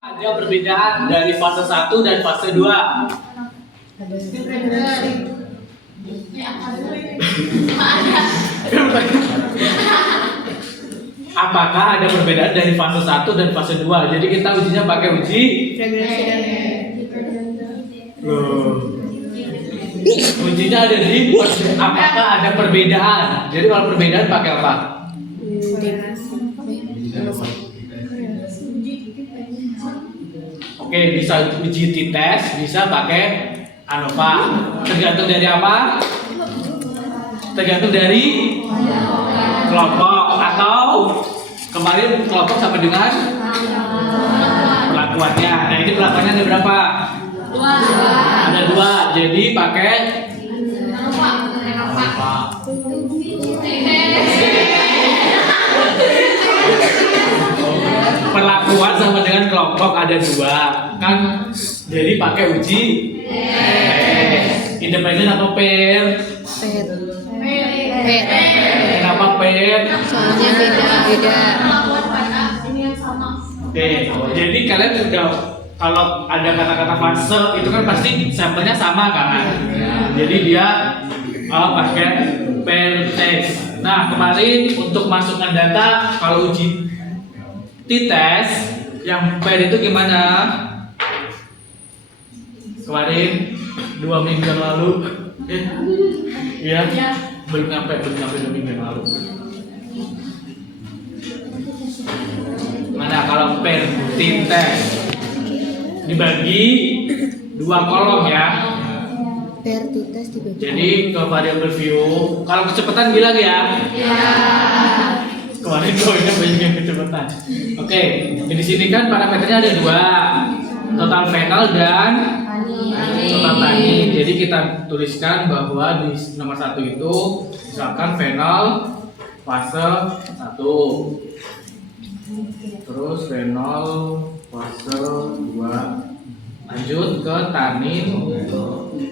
Ada perbedaan dari fase 1 dan fase 2. Apakah ada perbedaan dari fase 1 dan fase 2? Jadi kita ujinya pakai uji Regresi dan ujinya ada di apakah ada perbedaan. Jadi kalau perbedaan pakai apa? Oke, bisa uji t-test, bisa pakai ANOVA. Tergantung dari apa? Tergantung dari kelompok atau kemarin kelompok sama dengan perlakuannya. Nah ini perlakuannya ada berapa? Ada 2. Jadi pakai ANOVA. Perlakuan sama dengan kelompok ada 2 kan, jadi pakai uji independen atau pair. Kenapa pair? soalnya beda-beda. Oke, jadi kalian udah kalau ada kata-kata fase itu kan pasti sampelnya sama kan, jadi dia pakai pair test. Nah kemarin untuk masukkan data kalau uji t-test yang pair itu gimana? Kemarin 2 minggu yang lalu, ya belum nyampe 2 minggu yang lalu. Mana kalau pair t-test dibagi 2 kolom ya. Per t-test dibagi. Jadi ke variabel view, kalau kecepatan bilang ya. Kemarin poinnya banyak yang kecepatan. Oke, di sini kan parameternya ada 2, total final dan total tani. Jadi kita tuliskan bahwa di nomor 1 itu misalkan final fase 1, terus final fase 2, lanjut ke tanin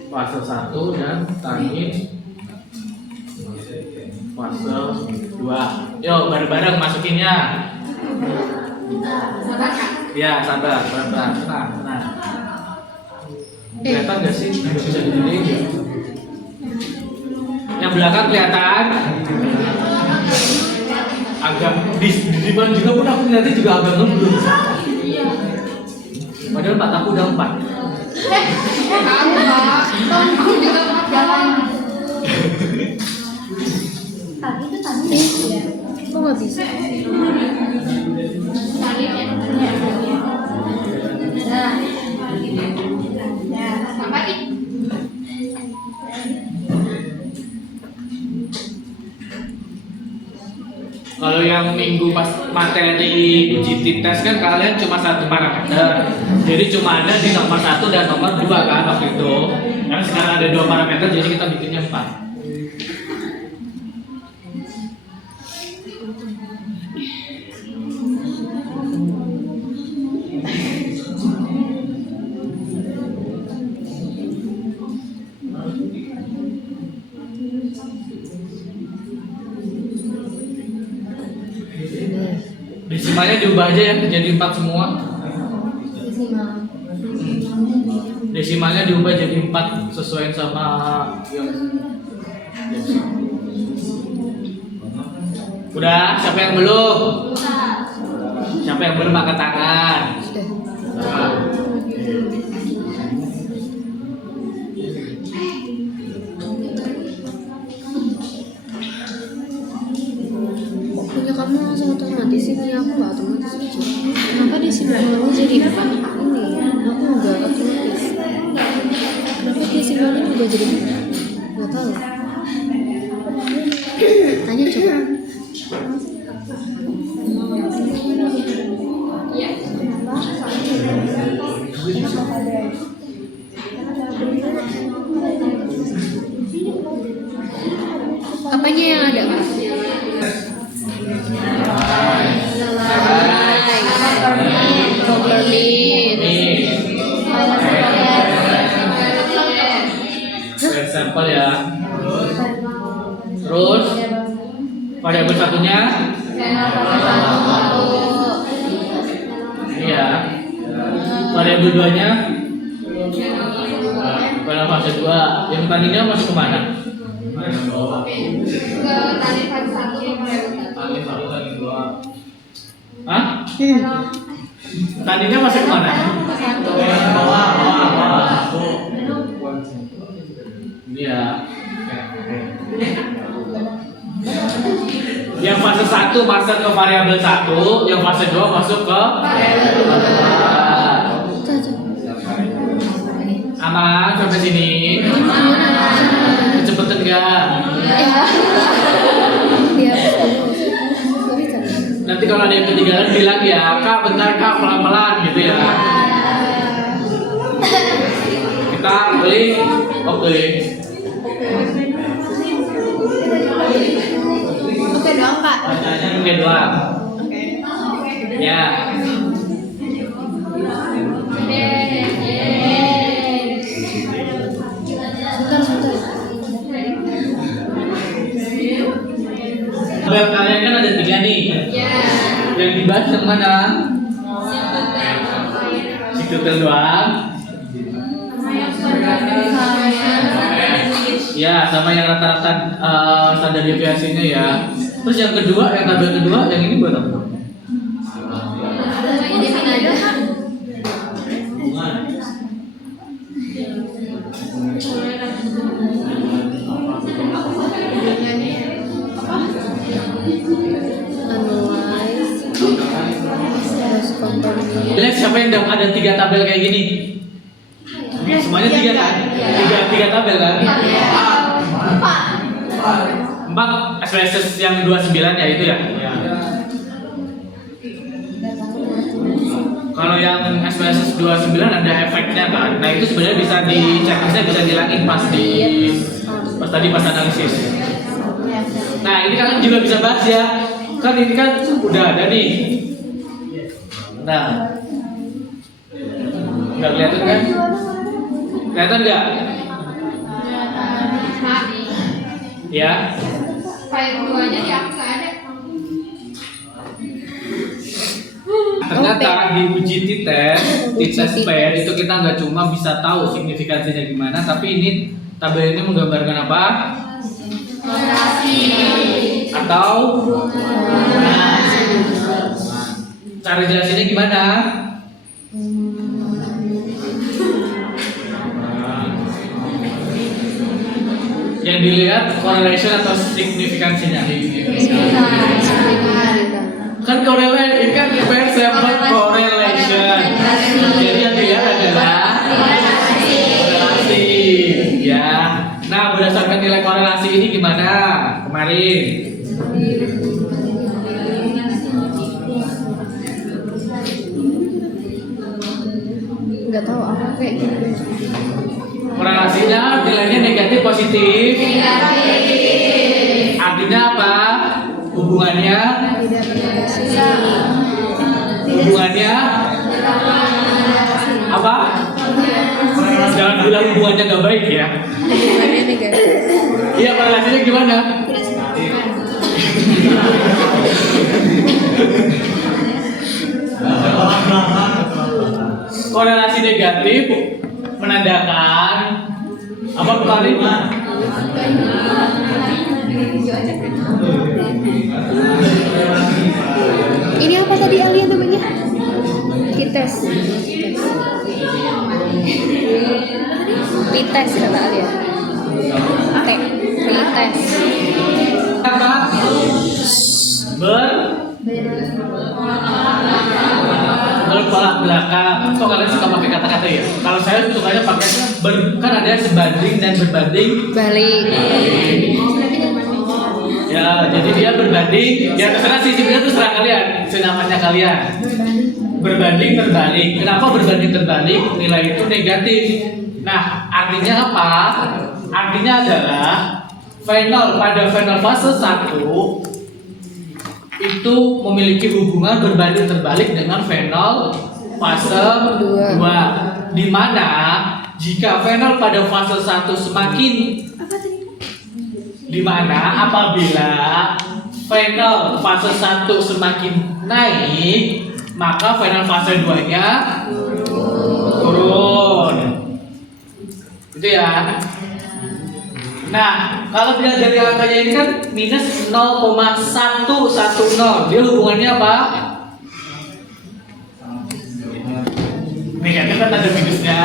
fase 1 dan tanin fase 2. Yuk bareng-bareng masukinnya. Ya sabar, tenang. Kelihatan nggak sih? Nggak bisa digedein ya? Yang belakang kelihatan? Agak di depan juga pun aku nanti juga agak ngeblur. Padahal mataku udah 4. Kok nggak bisa? Kalau yang minggu pas materi uji t-test kan kalian cuma 1 parameter. Jadi cuma ada di nomor 1 dan nomor 2 kan waktu itu. Karena sekarang ada 2 parameter jadi kita bikinnya 4. Desimalnya diubah aja ya jadi 4 semua. Desimalnya diubah jadi 4 sesuai sama yang. Udah, siapa yang belum? Siapa yang belum angkat tangan? Nah. Punya kamu langsung otomatis, ini aku nggak otomatis aja. Kenapa di sini kamu jadi bukan ini? Aku nggak otomatis. Kenapa di sini ini udah jadi nggak tahu. Tanya coba. Apanya yang ada, Kak? Sampel ya. Terus variabel satunya Iya. variabel 2-nya pada fase 2. Yang tadinya masuk kemana? Hah? Tadinya masuk kemana? Iya. Yang fase 1 masuk ke variabel 1, yang fase 2 masuk ke variabel 2. Aman sampai sini? Kecepatan enggak? Nanti kalau ada yang ketinggalan bilang ya, Kak bentar Kak, pelan-pelan gitu ya. Kita klik, oke. Oke doang Kak. Oke doang. Ya. Tabel kalian kan ada 3 nih. Yang dibahas yang mana? Siklutel doang. Ya, sama yang rata-rata standar deviasinya ya. Terus yang kedua, yang tabel kedua, yang ini buat apa? Lihat siapa yang ada 3 tabel kayak gini? Semuanya 3 kan? 3 tabel kan? 4 SPSS yang 29 ya itu ya? Kalau yang SPSS 29 ada efeknya kan? Nah itu sebenarnya bisa dicek, bisa dihilangin pas analisis. Nah ini kalian juga bisa bahas ya. Kan ini kan udah ada nih. Nah, nggak kelihatan kan? Kelihatan nggak? Ya. File 2-nya di aku nggak ada. Ternyata di uji tes PER itu kita nggak cuma bisa tahu signifikansinya gimana, tapi ini tabel ini menggambarkan apa? Atau cara jelasinnya gimana? Yang dilihat correlation atau signifikansinya? Kan correlation, ini kan pair sample correlation. Jadi yang dilihat adalah korelasi, ya. Nah, berdasarkan nilai korelasi ini gimana kemarin? Nggak tahu apa kayak gitu. Korelasinya nilainya negatif positif. Artinya apa? Hubungannya apa? Jangan bilang hubungannya nggak baik ya. Hubungannya negatif. Iya, korelasinya gimana? Korelasi negatif menandakan apa kemarin? Ini apa tadi Alia namanya? Pites. Pites kata Alia. Pites. Apa? Bertolak belakang. Kok kalian suka pakai kata-kata ya? Kalau saya sukanya pakai kan ada sebanding dan berbanding Balik. ya, jadi dia berbanding. Ya terserah sih, sebenarnya terserah kalian, senamanya kalian. Berbanding terbalik. Kenapa berbanding terbalik? Nilai itu negatif. Nah, artinya apa? Artinya adalah pada final fase 1 itu memiliki hubungan berbanding terbalik dengan final fase 2. Di mana jika final pada fase 1 semakin apabila final fase 1 semakin naik, maka final fase 2-nya Nah, kalau dilihat dari angkanya ini kan minus 0,110. Dia hubungannya apa? Negatif kan ada minusnya.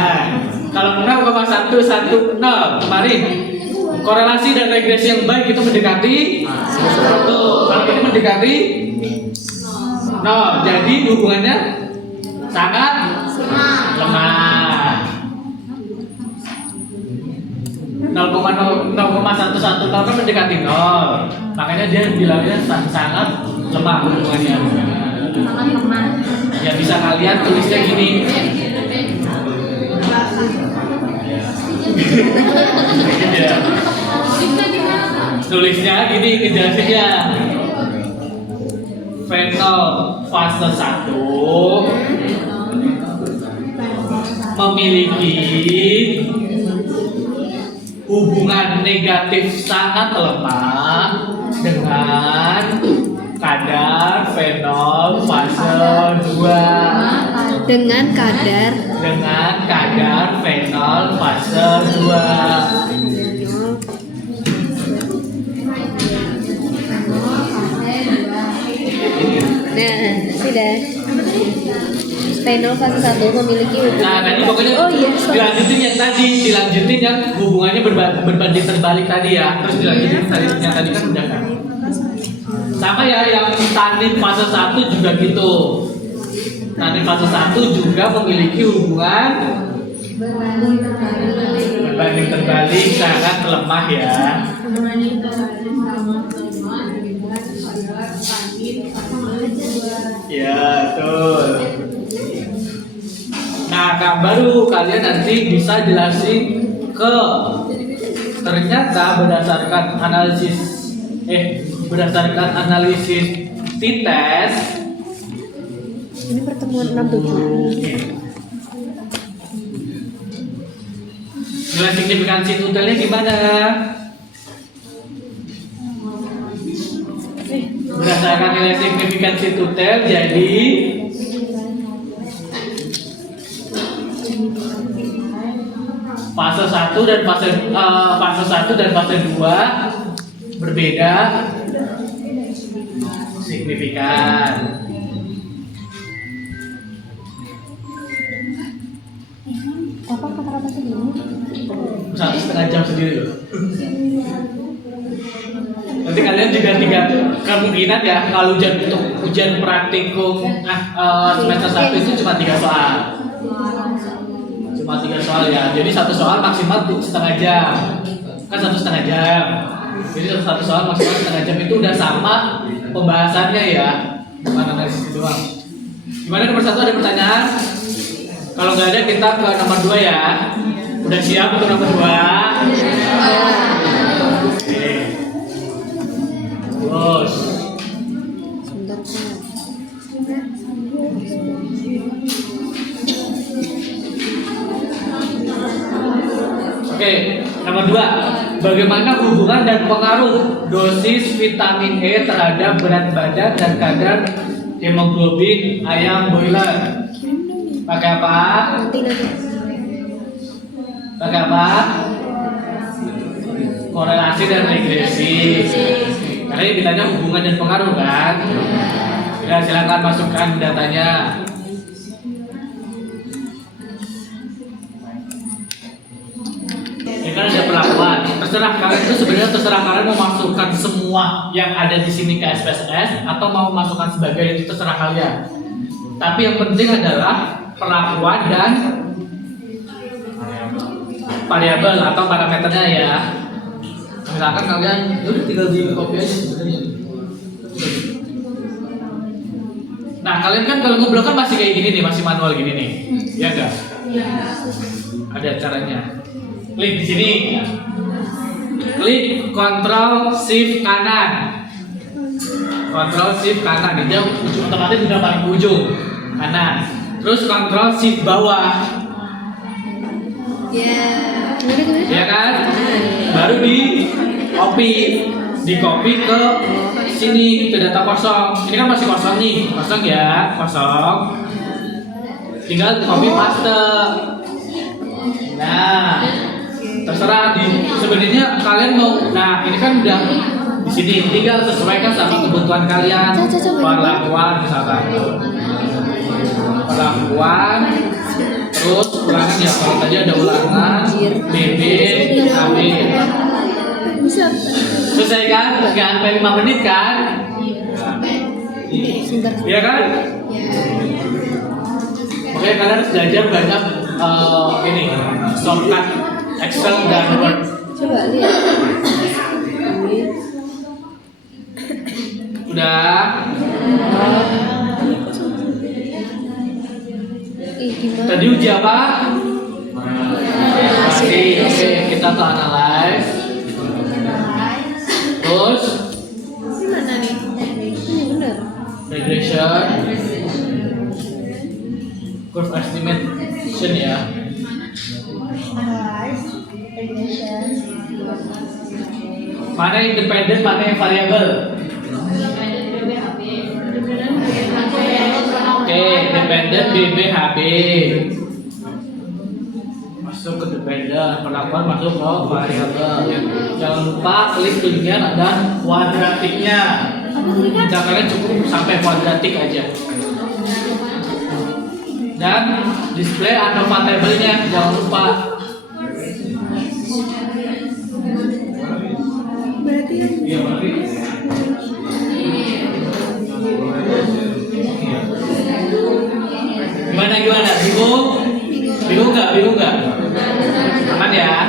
Kalau 0,110 kemarin korelasi dan regresi yang baik itu mendekati 1. Kalau ini mendekati 0. Jadi hubungannya sangat lemah. 0,110 kan mendekati 0. Makanya dia bilangnya sangat lemah hubungannya. Sangat lemah. Ya bisa kalian tulisnya gini. Tulisnya gini ngejelasinnya. Fenol fase 1 memiliki hubungan negatif sangat lemah dengan kadar fenol fase 2 Dengan kadar fenol fase 2. Nah, sudah. Fenol fase 1 memiliki hubungan. Nah, tadi pokoknya Oh iya, sorry. dilanjutin yang hubungannya berbanding terbalik tadi ya. Terus dilanjutin yang tadi kan udah kan. Sama ya yang tanin fase 1 juga gitu. Tanin fase 1 juga memiliki hubungan berbanding terbalik sangat lemah ya. Ya, betul. Nah, baru kalian nanti bisa jelasin ke ternyata berdasarkan analisis t-test. Ini pertemuan 67. Nilai signifikansi tutelnya gimana? Berdasarkan nilai signifikansi tutel jadi fase 1 dan fase 2 berbeda signifikan. Apa kata-kata segini? 1,5 jam sendiri loh. Nanti kalian juga 3 kemungkinan ya kalau ujian praktikum semester 1 itu cuma 3 soal. Cuma 3 soal ya. Jadi 1 soal maksimal 1,5 jam. Kan 1,5 jam. Jadi 1 soal maksimal 1,5 jam itu udah sama pembahasannya ya. Bukan analisis doang. Gimana nomor 1 ada pertanyaan? Kalau nggak ada kita ke nomor 2 ya. Udah siap untuk nomor 2? Oke. Terus. Sebentar, Kak. Oke, nomor 2. Bagaimana hubungan dan pengaruh dosis vitamin E terhadap berat badan dan kadar hemoglobin ayam boiler? Pakai apa? Nanti. Pakai apa? Korelasi dan regresi. Karena ini ditanya hubungan dan pengaruh kan? Ya, silakan masukkan datanya. Ini kan ada perlakuan. Terserah kalian itu sebenarnya kalian mau masukkan semua yang ada di sini ke SPSS atau mau masukkan sebagian itu terserah kalian. Tapi yang penting adalah perlakuan dan variabel atau parameternya ya. Misalkan kalian udah tinggal di copy aja sebenarnya. Nah, kalian kan kalau ngobrol kan masih kayak gini nih, masih manual gini nih. Ya enggak? Ada caranya. Klik di sini. Klik Ctrl Shift kanan. Ctrl Shift kanan, dia otomatis udah paling ujung kanan. Terus Ctrl Shift bawah. Ya. Ya kan? Baru di copy ke sini ke data kosong. Ini kan masih kosong nih, kosong ya, kosong. Tinggal copy paste. Nah, terserah sebenarnya kalian mau. Nah ini kan udah di sini, tinggal sesuaikan sama kebutuhan kalian. Perlakuan misalkan, perlakuan, terus ulangan ya, kalau tadi ada ulangan, BB, AB. Selesai kan? Nggak sampai 5 menit kan? Iya kan? Oke, kalian harus belajar banyak ini shortcut Excel dan Word. Coba lihat. Udah. Tadi uji apa? Oke, kita tuh analyze. Terus Ini mana nih? Ini benar. regression, curve estimation ya. Mana independen, mana yang variabel? Oke, independen BBHB. Masuk ke dependen, perlakuan masuk ke variabel. Jangan lupa klik bagian ada kuadratiknya. Nah, kalian cukup sampai kuadratik aja. Dan display ANOVA table-nya jangan lupa. Iya, berarti. Gimana? Bingung? Bingung nggak? Aman ya?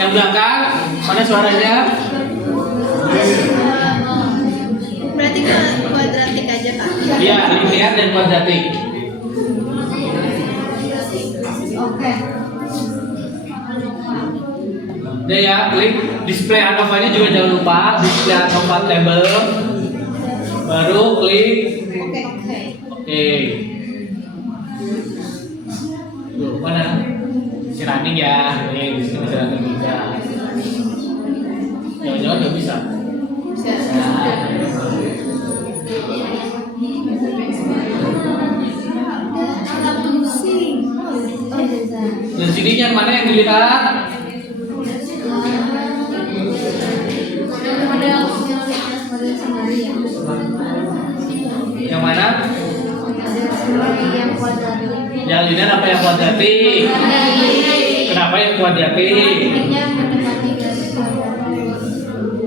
Yang belakang, mana suaranya? Berarti ke kuadratik aja Kak? Iya, linear dan kuadratik. Oke. Udah ya, klik display ANOVA-nya juga jangan lupa, display ANOVA table. Baru klik Oke. Tuh, mana? Si running ya. Di sini masih running juga. Jangan-jangan nggak bisa. Dan sini yang mana yang dilihat? Yang mana? Yang linear apa yang kuadratik? Kenapa yang kuadratik?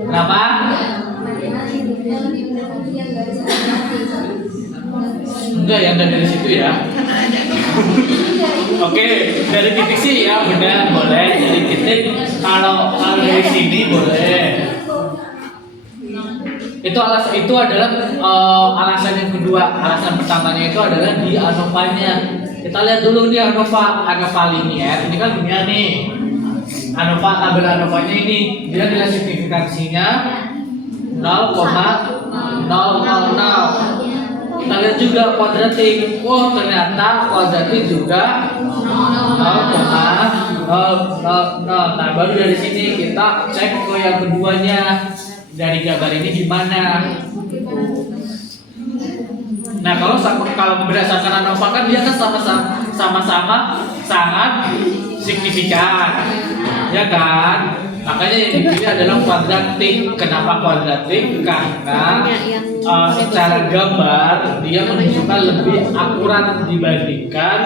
Kenapa? Enggak ya, enggak dari situ ya. Oke, dari titik sih ya benar boleh. Dari titik kalau dari sini boleh. Itu adalah alasan yang kedua. Alasan pertamanya itu adalah di ANOVA-nya. Kita lihat dulu di ANOVA linear. Ini kan linear nih. Tabel ANOVA-nya ini dia nilai signifikansinya 0,000. Kita lihat juga kuadratik. Oh, ternyata kuadratik juga 0,000. Nah, baru dari sini kita cek ke yang keduanya. Dari gambar ini gimana? Nah, kalau berdasarkan ANOVA kan dia kan sama-sama sangat signifikan, ya kan? Makanya yang dipilih adalah kuadratik. Kenapa kuadratik? Karena secara gambar dia menunjukkan lebih akurat dibandingkan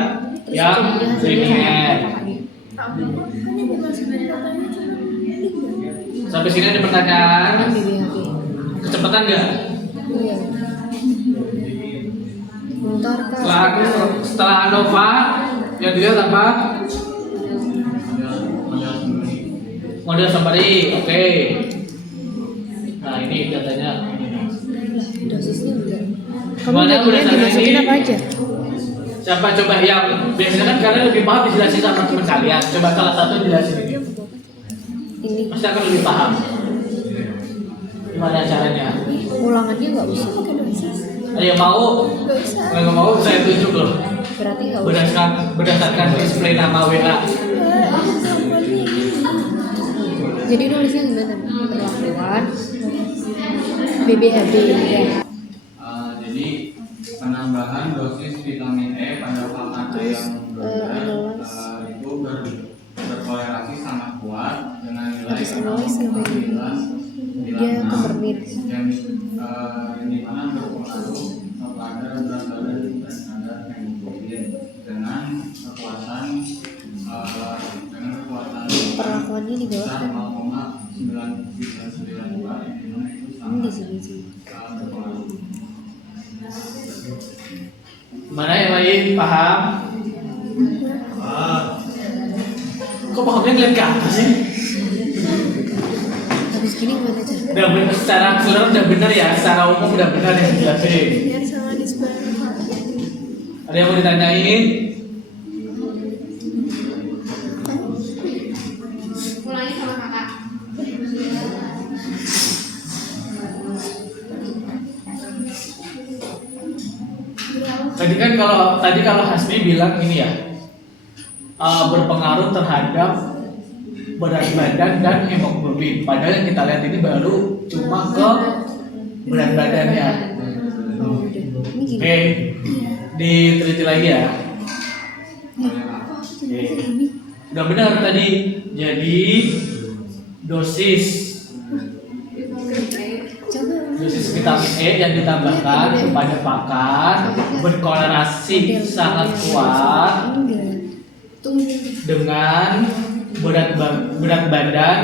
yang linear. Sampai sini ada pertanyaan? Kecepatan nggak? Iya. Bentar Kak. Setelah ANOVA yang dilihat apa? Model summary, oke. Nah ini datanya. Dosisnya enggak. Kamu Mana udah dimasukin ini? apa aja? Siapa coba yang biasanya kan kalian lebih paham dijelasin sama teman kalian. Coba salah satu jelasin ini. Ini Pasti akan lebih paham. Gimana caranya? ulangannya nggak usah pakai dosis. Ayo mau? Kalau nggak mau saya tunjuk loh. Berarti nggak usah. Berdasarkan display nama WA. Jadi nulisnya gimana? Perlakuan BBHB ya. Jadi penambahan dosis vitamin E pada makanan yang berat itu berkorelasi sangat kuat dosis analis nggak kayak gitu. Dia comorbid. yang di mana berpengaruh kepada berat badan dan kadar hemoglobin dengan kekuatan Perlakuannya di bawah kan? 0,992 di mana itu Di sangat sini. berpengaruh. Mana yang lain paham? Kok pahamnya ngeliat ke atas sih? Habis gini gimana cara? Udah bener, secara keseluruhan udah bener ya, secara umum udah bener yang dijelasin. Biar sama di sebelah. Ada yang mau ditanyain? Ulangi sama kakak. Tadi kalau Hasmi bilang ini ya, berpengaruh terhadap berat badan dan hemoglobin. Padahal yang kita lihat ini baru cuma ke berat badannya. Oh, udah. Ini gini. Oke, diteliti lagi ya. Oke. Udah benar tadi. Jadi dosis dosis vitamin E yang ditambahkan kepada pakan berkorelasi sangat kuat dengan berat badan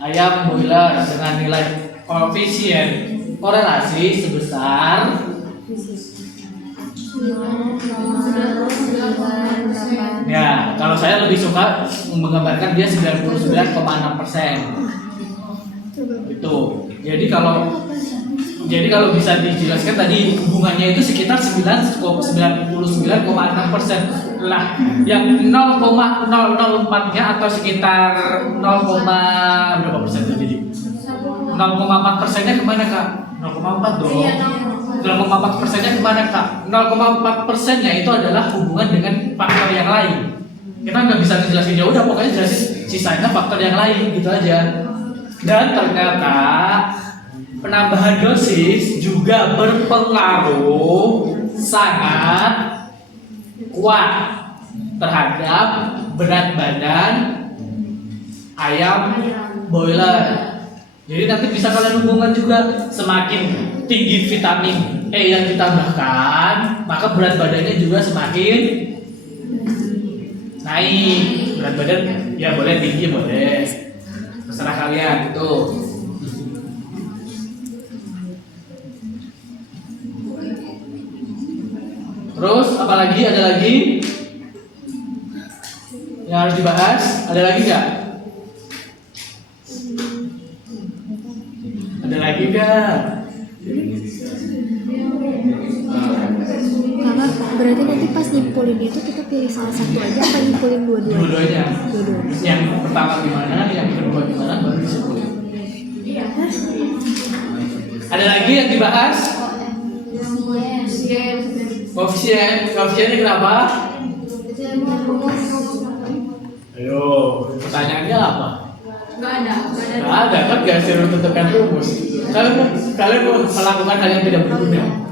ayam broiler dengan nilai koefisien korelasi sebesar ya, kalau saya lebih suka menggambarkan dia 99,6%. Itu. Jadi kalau bisa dijelaskan tadi hubungannya itu sekitar 99,6%. Lah, yang 0,004-nya atau sekitar 0, berapa persen itu jadi? 0,4%-nya kemana kak? 0,4 dong. 0,4%-nya kemana kak? 0,4%-nya itu adalah hubungan dengan faktor yang lain. Kita nggak bisa ngejelasin ya udah pokoknya jelasin sisanya faktor yang lain gitu aja. Dan ternyata penambahan dosis juga berpengaruh sangat kuat terhadap berat badan ayam broiler. Jadi nanti bisa kalian hubungkan juga, semakin tinggi vitamin E yang ditambahkan, maka berat badannya juga semakin naik. Berat badan ya boleh tinggi boleh, terserah kalian itu. Terus apalagi, ada lagi yang harus dibahas? Ada lagi nggak? Ada lagi nggak? Kakak, berarti nanti pas nyimpulin itu kita pilih salah satu aja apa nyimpulin dua-duanya? Dua-duanya. Dua-duanya. Yang pertama gimana, yang kedua gimana, baru disebut. Ada lagi yang dibahas? Koefisiennya kenapa? Ayo, pertanyaannya apa? Nggak ada kan, gak suruh tentukan rumus. Kalian mau melakukan hal yang tidak berguna.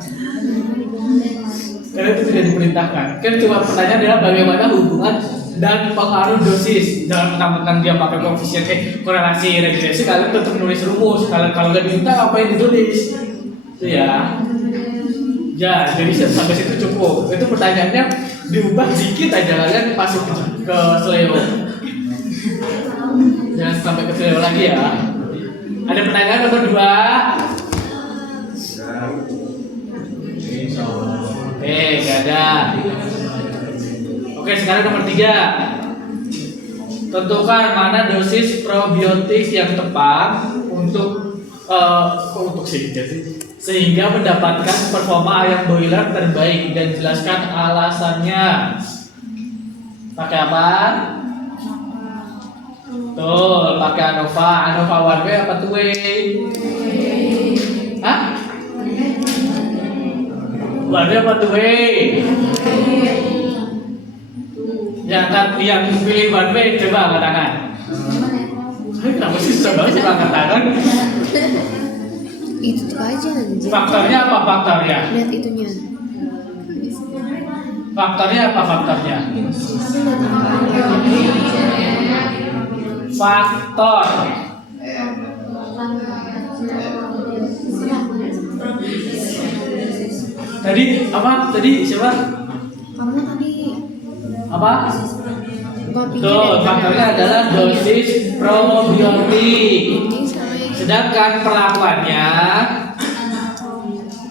Kalian itu tidak diperintahkan. Kan cuma pertanyaan adalah bagaimana hubungan dan pengaruh dosis. Dalam mentang-mentang dia pakai koefisien korelasi regresi, kalian tetap menulis rumus. Kalau nggak diminta apa yang ditulis? Itu ya. Ya, jadi sampai situ cukup. Itu pertanyaannya diubah dikit aja, kalian masuk ke seleo. Jangan sampai ke seleo lagi ya. Ada pertanyaan nomor 2? Gak ada. Oke, sekarang nomor 3. Tentukan mana dosis probiotik yang tepat untuk sehingga mendapatkan performa ayam broiler terbaik, dan jelaskan alasannya. Pakai apa? Tuh, pakai ANOVA. ANOVA 1W apa 2W? Hah? 1W apa 2W? Yang pilih 1W coba angkat tangan. Kenapa sih susah banget sih angkat tangan? Itu tuh aja anjir. Faktornya apa faktornya? Lihat itunya. Faktornya apa faktornya? Faktor Tadi apa? Tadi siapa? Kamu tadi Apa? gua pikir Tuh, faktornya adalah dosis probiotik. ini sama yang Sedangkan perlakuannya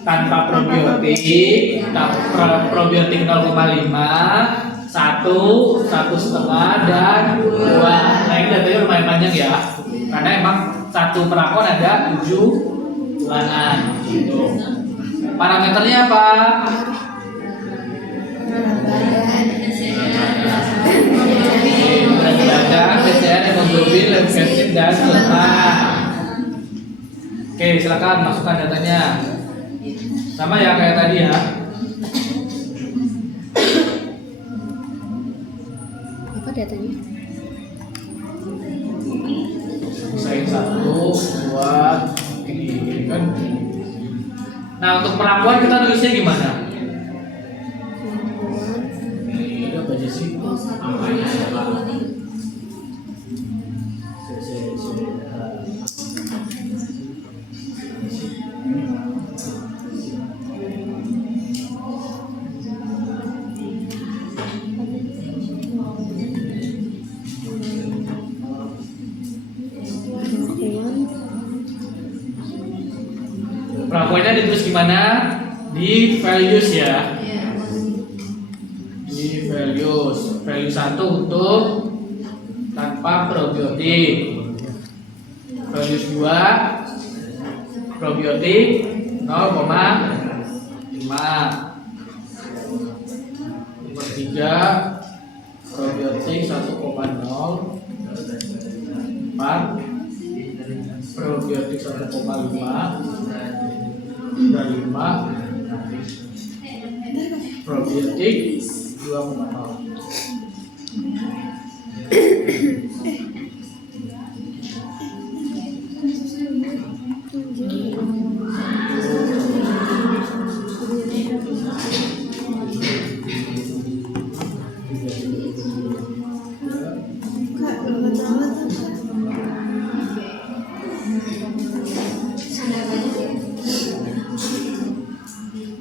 tanpa probiotik, probiotik 0,5, 1, 1,5 dan 2. Nah ini datanya lumayan panjang ya, karena emang satu perlakuan ada 7 bulanan. Gitu. Parameternya apa? Berat badan, BCR, hemoglobin, leukemia dan lemak. Oke, silakan masukkan datanya. Sama ya kayak tadi ya. apa datanya? Misain 1, 2, ini kan. Nah untuk perlakuan kita nulisnya gimana? Ini apa aja sih? Namanya apa? Perlakuannya ditulis gimana? Di values ya. Di values. Value 1 untuk tanpa probiotik. Values 2 probiotik 0,5. Nomor 3 probiotik 1,0. 4 probiotik 1,5 dan 5 probiotik 2,0.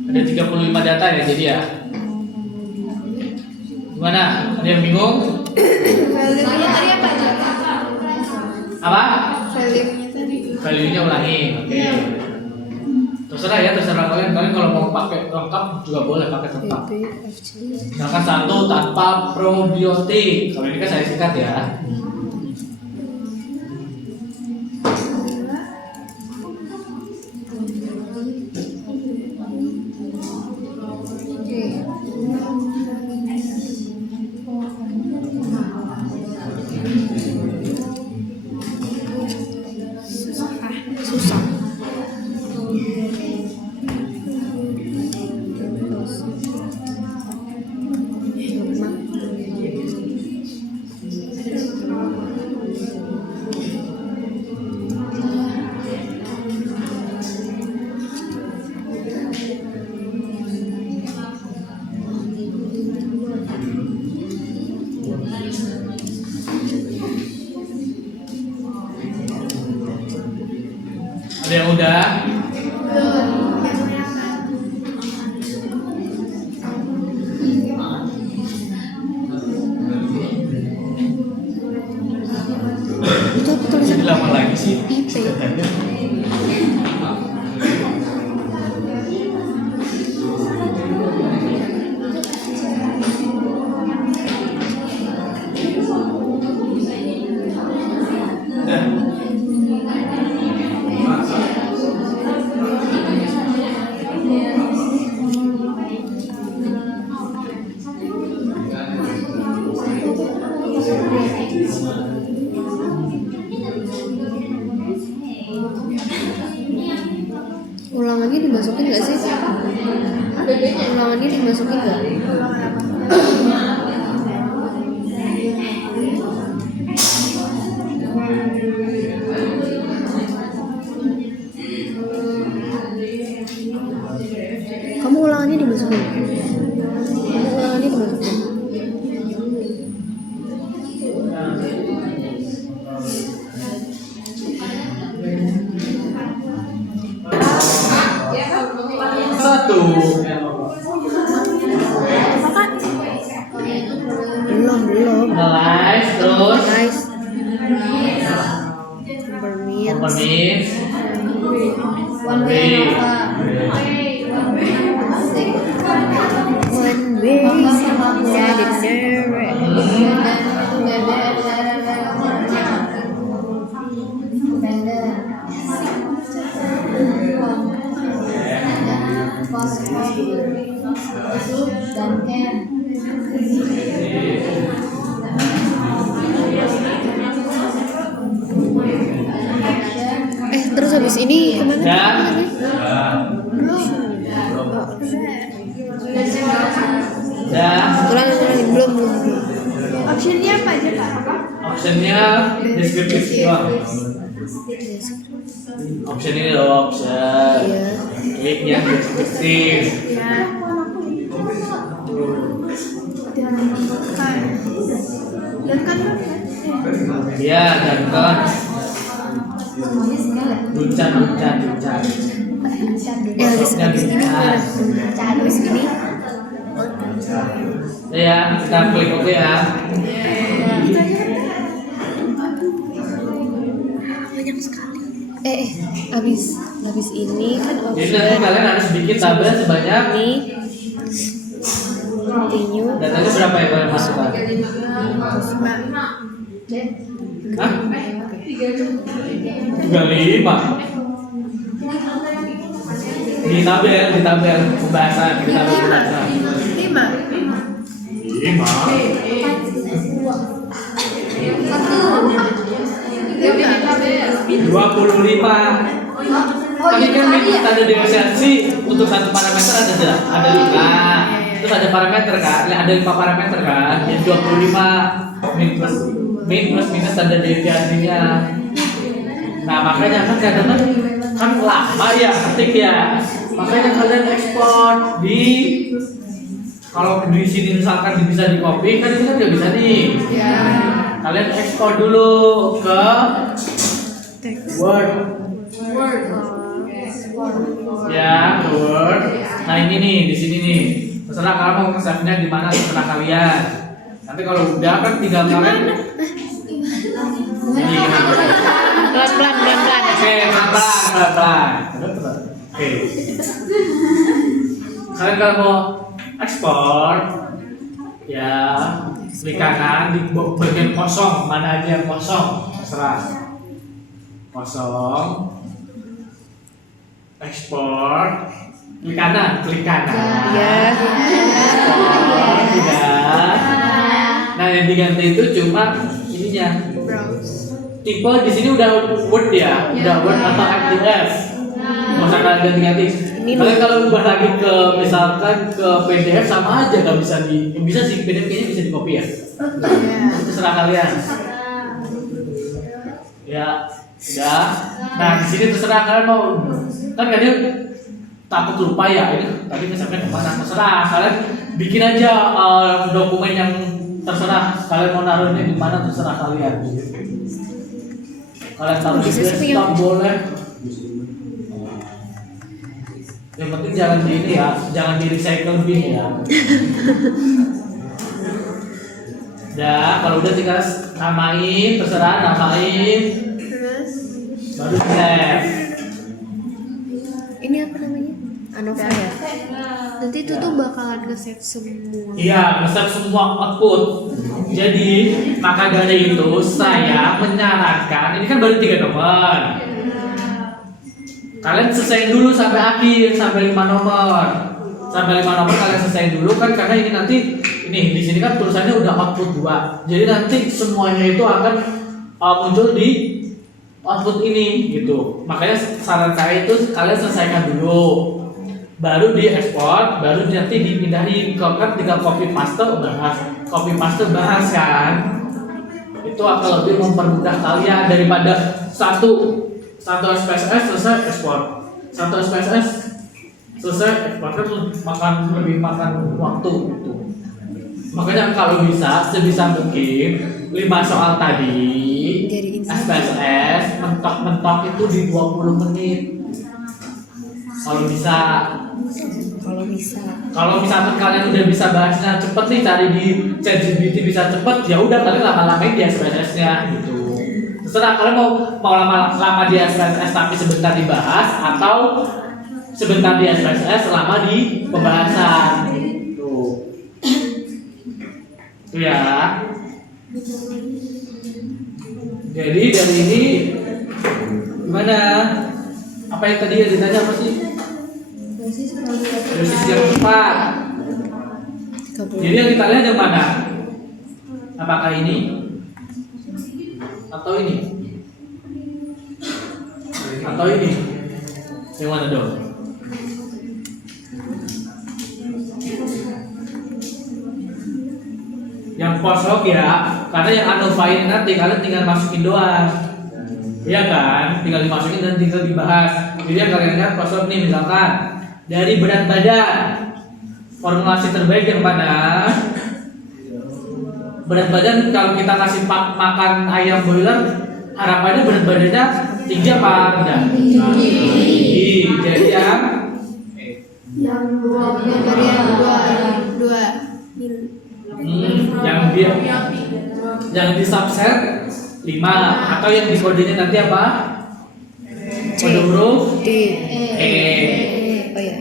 Ada 35 data ya jadi ya. Gimana? Ada yang bingung? Value-nya tadi apa aja? Apa? Value-nya tadi. Value-nya ulangi. Oke. Terserah ya, terserah kalian. Kalian kalau mau pakai lengkap juga boleh pakai lengkap. Misalkan 1 tanpa probiotik. Kalau ini kan saya singkat ya. Susah. Ada yang udah? Itu apa tulisan? Jadi lama lagi sih. IP. Ulangannya dimasukin nggak sih? Ulangannya dimasukin nggak? Kamu ulangannya dimasukin? Kamu ulangannya dimasukin? Satu. Analyze, terus Nice. Permit. Permit, One way apa? One way. Dan can. Terus habis ini kemana? dan Kurang belum. Optionnya apa aja Kak? optionnya deskriptif doang. Option ini loh, option Iya. klik yang deskriptif. Dan kan Iya, dan kan ducan. Ya habis ini gimana? Habis ini Ya, kita klik oke ya. banyak sekali. Habis ini kan Jadi nanti option kalian harus bikin tabel sebanyak ini continue. datanya berapa ya kalian masukkan? Hah? 35 di tabel pembahasan di tabel pembahasan 25. Tadi kan tanda diferensiasi untuk satu parameter ada 5. Terus ada parameter kan? Ada 5 parameter kan? Yang 25 min plus minus tanda deviasinya. Nah makanya kan kadang kan lama ya ketik ya. Makanya kalian ekspor di kalau di sini misalkan bisa di copy kan ini kan nggak bisa nih. Kalian ekspor dulu ke Word. Ya, ke Word. Nah ini nih di sini nih. Terserah kalian mau nge-save-nya di mana terserah kalian. Nanti kalau udah kan tinggal kalian. Ini. Pelan-pelan. Oke, pelan-pelan. Oke. Kalian kalau mau ekspor, ya klik kanan di bagian kosong, mana aja yang kosong, terserah. Kosong. Ekspor. Klik kanan. Ya. Ekspor, tidak. Nah yang diganti itu cuma ininya. Tipe di sini udah Word ya, udah Word atau MTF. Nggak usah kalian ganti. Kalian kalau ubah lagi ke misalkan ke PDF sama aja nggak bisa bisa sih PDF kayaknya bisa di copy ya. Itu terserah kalian. Ya, udah. Nah di sini terserah kalian mau kan kalian takut lupa ya ini tadi sampai kemana terserah kalian bikin aja dokumen yang terserah kalian mau naruhnya di mana terserah kalian. Kalian taruh di desktop boleh. Yang penting jangan di ini ya, jangan di recycle bin ya. Ya, kalau udah tinggal namain, terserah namain. Baru save. Ini apa namanya? Anova ya. Nanti itu tuh bakalan nge-save semua. Iya, nge-save semua output. Jadi, maka dari itu saya menyarankan, ini kan baru 3 nomor. Kalian selesai dulu sampai akhir, sampai 5 nomor. Sampai 5 nomor kalian selesai dulu kan karena ini nanti ini di sini kan tulisannya udah output 2. Jadi nanti semuanya itu akan muncul di output ini gitu. Makanya saran saya itu kalian selesaikan dulu. Baru di ekspor, baru nanti dipindahin kan tinggal copy paste bahas kan. Itu akan lebih mempermudah kalian daripada satu SPSS selesai ekspor, satu SPSS selesai ekspor kan lebih makan waktu gitu. Makanya kalau bisa sebisa mungkin 5 soal tadi SPSS mentok itu di 20 menit kalau bisa. kalau bisa. Kalau misalkan kalian udah bisa bahasnya cepet nih, cari di ChatGPT bisa cepet, ya udah kalian lama-lamain di SPSS-nya gitu. Terserah kalian mau lama-lama di SPSS tapi sebentar dibahas, atau sebentar di SPSS selama di pembahasan gitu. Itu ya. Jadi dari ini gimana? Apa yang tadi yang ditanya apa sih? Dosis yang tepat. Jadi yang kita lihat yang mana? Apakah ini atau ini? Atau ini? Yang mana dong? Yang post-hoc ya, karena yang anovain nanti kalian tinggal masukin doang. Iya kan? Tinggal dimasukin dan tinggal dibahas. Jadi yang kalian lihat post-hoc nih, misalkan dari berat badan, formulasi terbaik yang mana? Berat badan kalau kita kasih makan ayam boiler, harapannya berat badannya tinggi apa rendah? Tinggi. Jadi yang dari dua yang di subset 5, atau yang di kodenya nanti apa? Kode huruf D. E. Oh ya.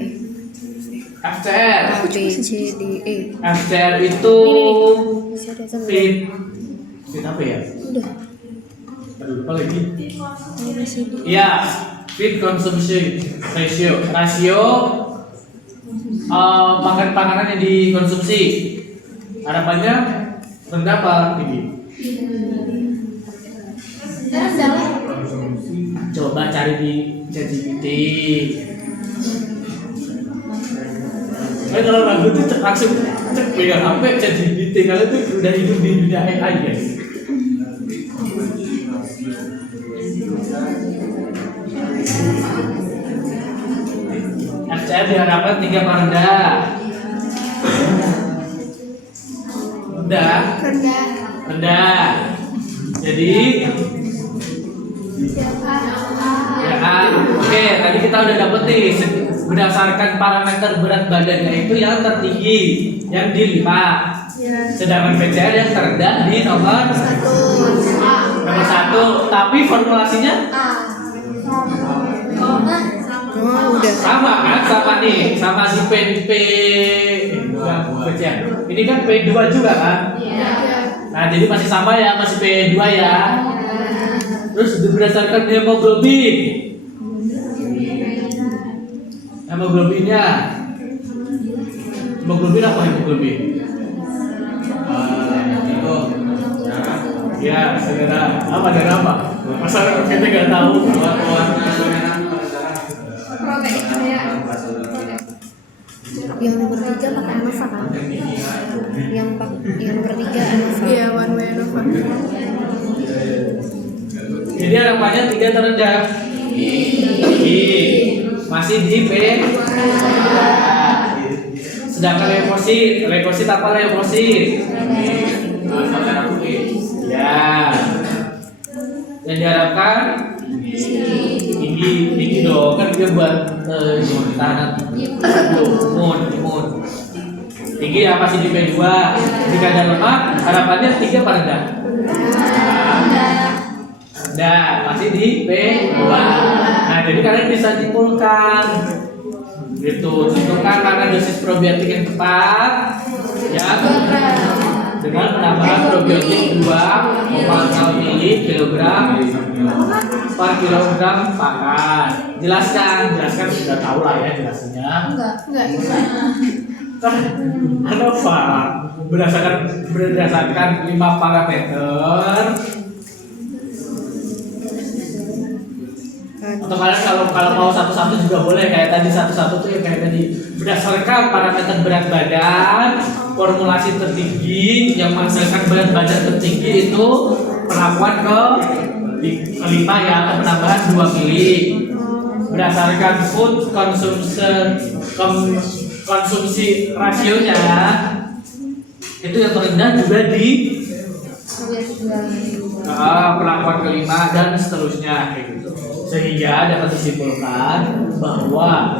FCR. B C D E. FCR itu Masih ada sama. fit apa ya? Udah. Aduh, lupa lagi. Masih di. Iya, feed consumption rasio makan panganan yang dikonsumsi. Harapannya rendah apa tinggi? Coba cari di ChatGPT. Kalau ragu tuh langsung cek pegang HP ChatGPT, kalian tuh udah hidup di dunia AI guys. FCR diharapkan 3 apa rendah? Rendah. Rendah. Jadi oke, tadi kita udah dapet nih berdasarkan parameter berat badannya itu yang tertinggi yang di 5. Sedangkan PCR yang terendah di nomor 1. Tapi formulasinya Udah. sama kan, sama nih, sama si ini kan P2 juga kan? Nah, jadi masih sama ya, masih P2 ya. Terus berdasarkan hemoglobin. Hemoglobinnya. Hemoglobin apa hemoglobin? Ya, segera apa darah apa? Masa kita nggak tahu. Yang nomor 3 pakai Anova kan? Yang nomor 3 Anova. Iya, one way Anova. Jadi harapannya 3 terendah. Masih di P. Sedangkan leukosit apa leukosit? Ya. Yang diharapkan tinggi dong, kan dia buat tahanan imun. Tinggi ya, masih di P2. Jika ada lemak, harapannya 3 apa rendah? Nah, masih di P2. Nah, jadi kalian bisa simpulkan gitu, tentukan mana dosis probiotik yang tepat ya, dengan penambahan probiotik 2,0 mg/kg pakan. Jelaskan sudah tahu lah ya jelasnya. Kenapa? Berdasarkan 5 parameter. Atau kalian kalau mau satu-satu juga boleh, kayak tadi satu-satu tuh yang kayak tadi berdasarkan parameter berat badan, formulasi tertinggi yang menghasilkan berat badan tertinggi itu perlakuan kelima ya, atau penambahan 2 mili. Berdasarkan food konsumsi rasionya itu yang terendah juga di perlakuan kelima dan seterusnya kayak gitu. Sehingga dapat disimpulkan bahwa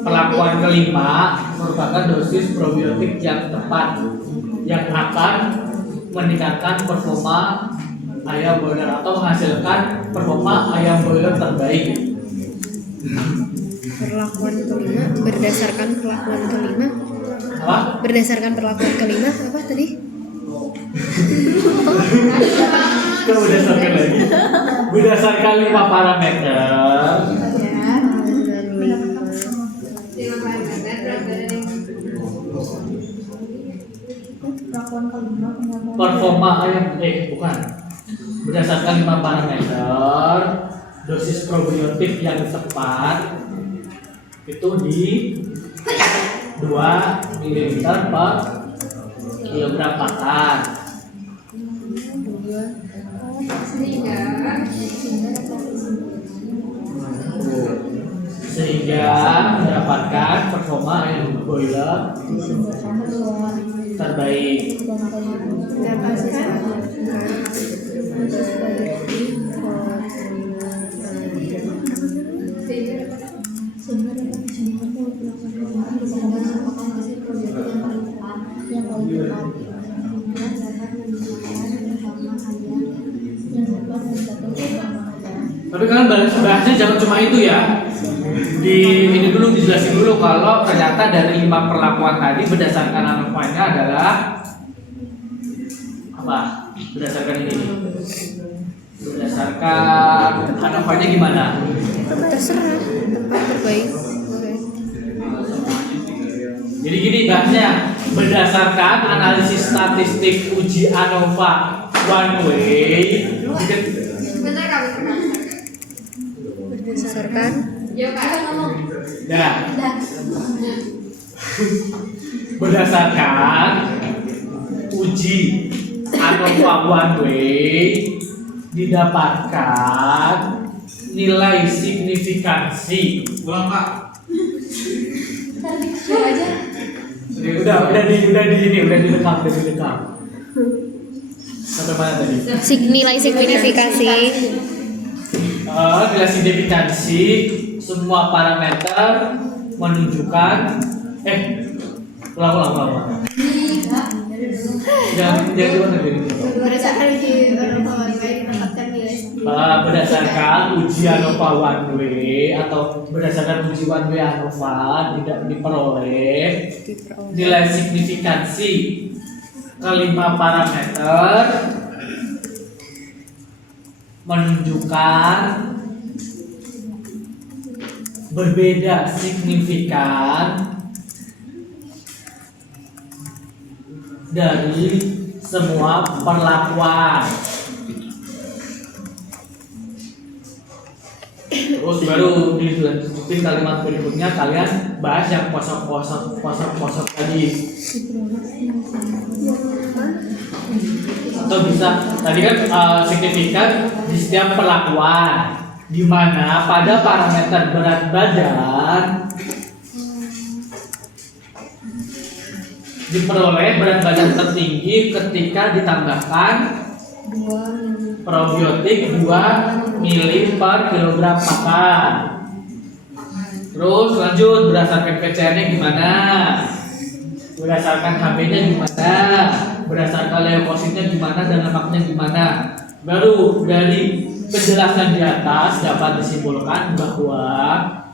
perlakuan kelima merupakan dosis probiotik yang tepat yang akan meningkatkan performa ayam broiler atau menghasilkan performa ayam broiler terbaik. Perlakuan kelima berdasarkan perlakuan kelima. Apa? Berdasarkan perlakuan kelima apa tadi? Kan berdasarkan lagi. Berdasarkan 5 parameter. Performa ayam bukan. Berdasarkan 5 parameter, dosis probiotik yang tepat itu di 2 ml per kilogram pakan. Sehingga mendapatkan performa ayam broiler terbaik. Tapi kalian bahasnya jangan cuma itu ya. Ini dulu dijelasin dulu kalau ternyata dari 5 perlakuan tadi berdasarkan ANOVA-nya adalah apa? Berdasarkan ini. Berdasarkan ANOVA-nya gimana? Terserah tempat terbaik. Jadi gini bahasnya, berdasarkan analisis statistik uji ANOVA one way. Berdasarkan Nah, berdasarkan uji ANOVA one way didapatkan nilai signifikansi. Ulang Pak. Udah direkam. Sampai mana tadi? nilai signifikasi. Nilai signifikansi semua parameter menunjukkan ulang. Jangan diulang lagi. Berdasarkan uji ANOVA one way didapatkan nilai. Berdasarkan uji ANOVA one way atau berdasarkan uji one way ANOVA tidak diperoleh nilai signifikansi kelima parameter menunjukkan berbeda signifikan dari semua perlakuan. Terus baru dilanjutin kalimat berikutnya kalian bahas yang kosong tadi. Atau bisa tadi kan signifikan di setiap perlakuan, di mana pada parameter berat badan diperoleh berat badan tertinggi ketika ditambahkan probiotik 2 ml per kilogram pakan. Terus lanjut berdasarkan PCR-nya gimana? Berdasarkan HB-nya gimana? Berdasarkan leukositnya gimana dan lemaknya gimana? Baru dari penjelasan di atas dapat disimpulkan bahwa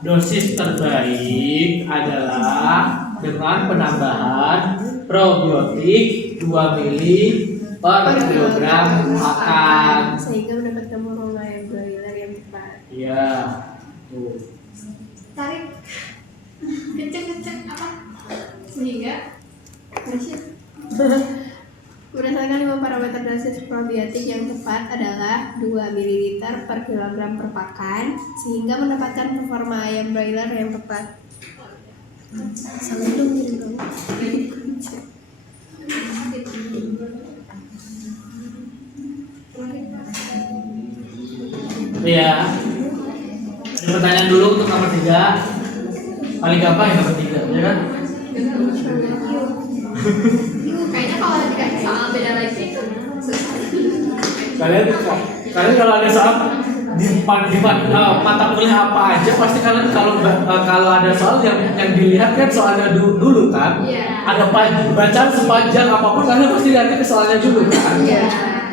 dosis terbaik adalah dengan penambahan probiotik 2 ml per kilogram pakan. Sehingga mendapatkan performa ayam broiler yang tepat. Iya. Tuh. Tarik. Kenceng apa? Sehingga berdasarkan 5 parameter dosis probiotik yang tepat adalah 2 ml per kilogram per pakan, sehingga mendapatkan performa ayam broiler yang tepat. Salah dong kamu. Iya. Ada pertanyaan dulu untuk nomor 3. Paling gampang yang nomor 3, ya kan? Kayaknya kalau dikasih soal beda lagi itu susah. Kalian kalau ada soal mata kuliah apa aja pasti kalian kalau ada soal yang dilihat kan soalnya dulu kan. Iya. Ada bacaan sepanjang apapun kalian pasti lihatnya ke soalnya dulu kan. Iya.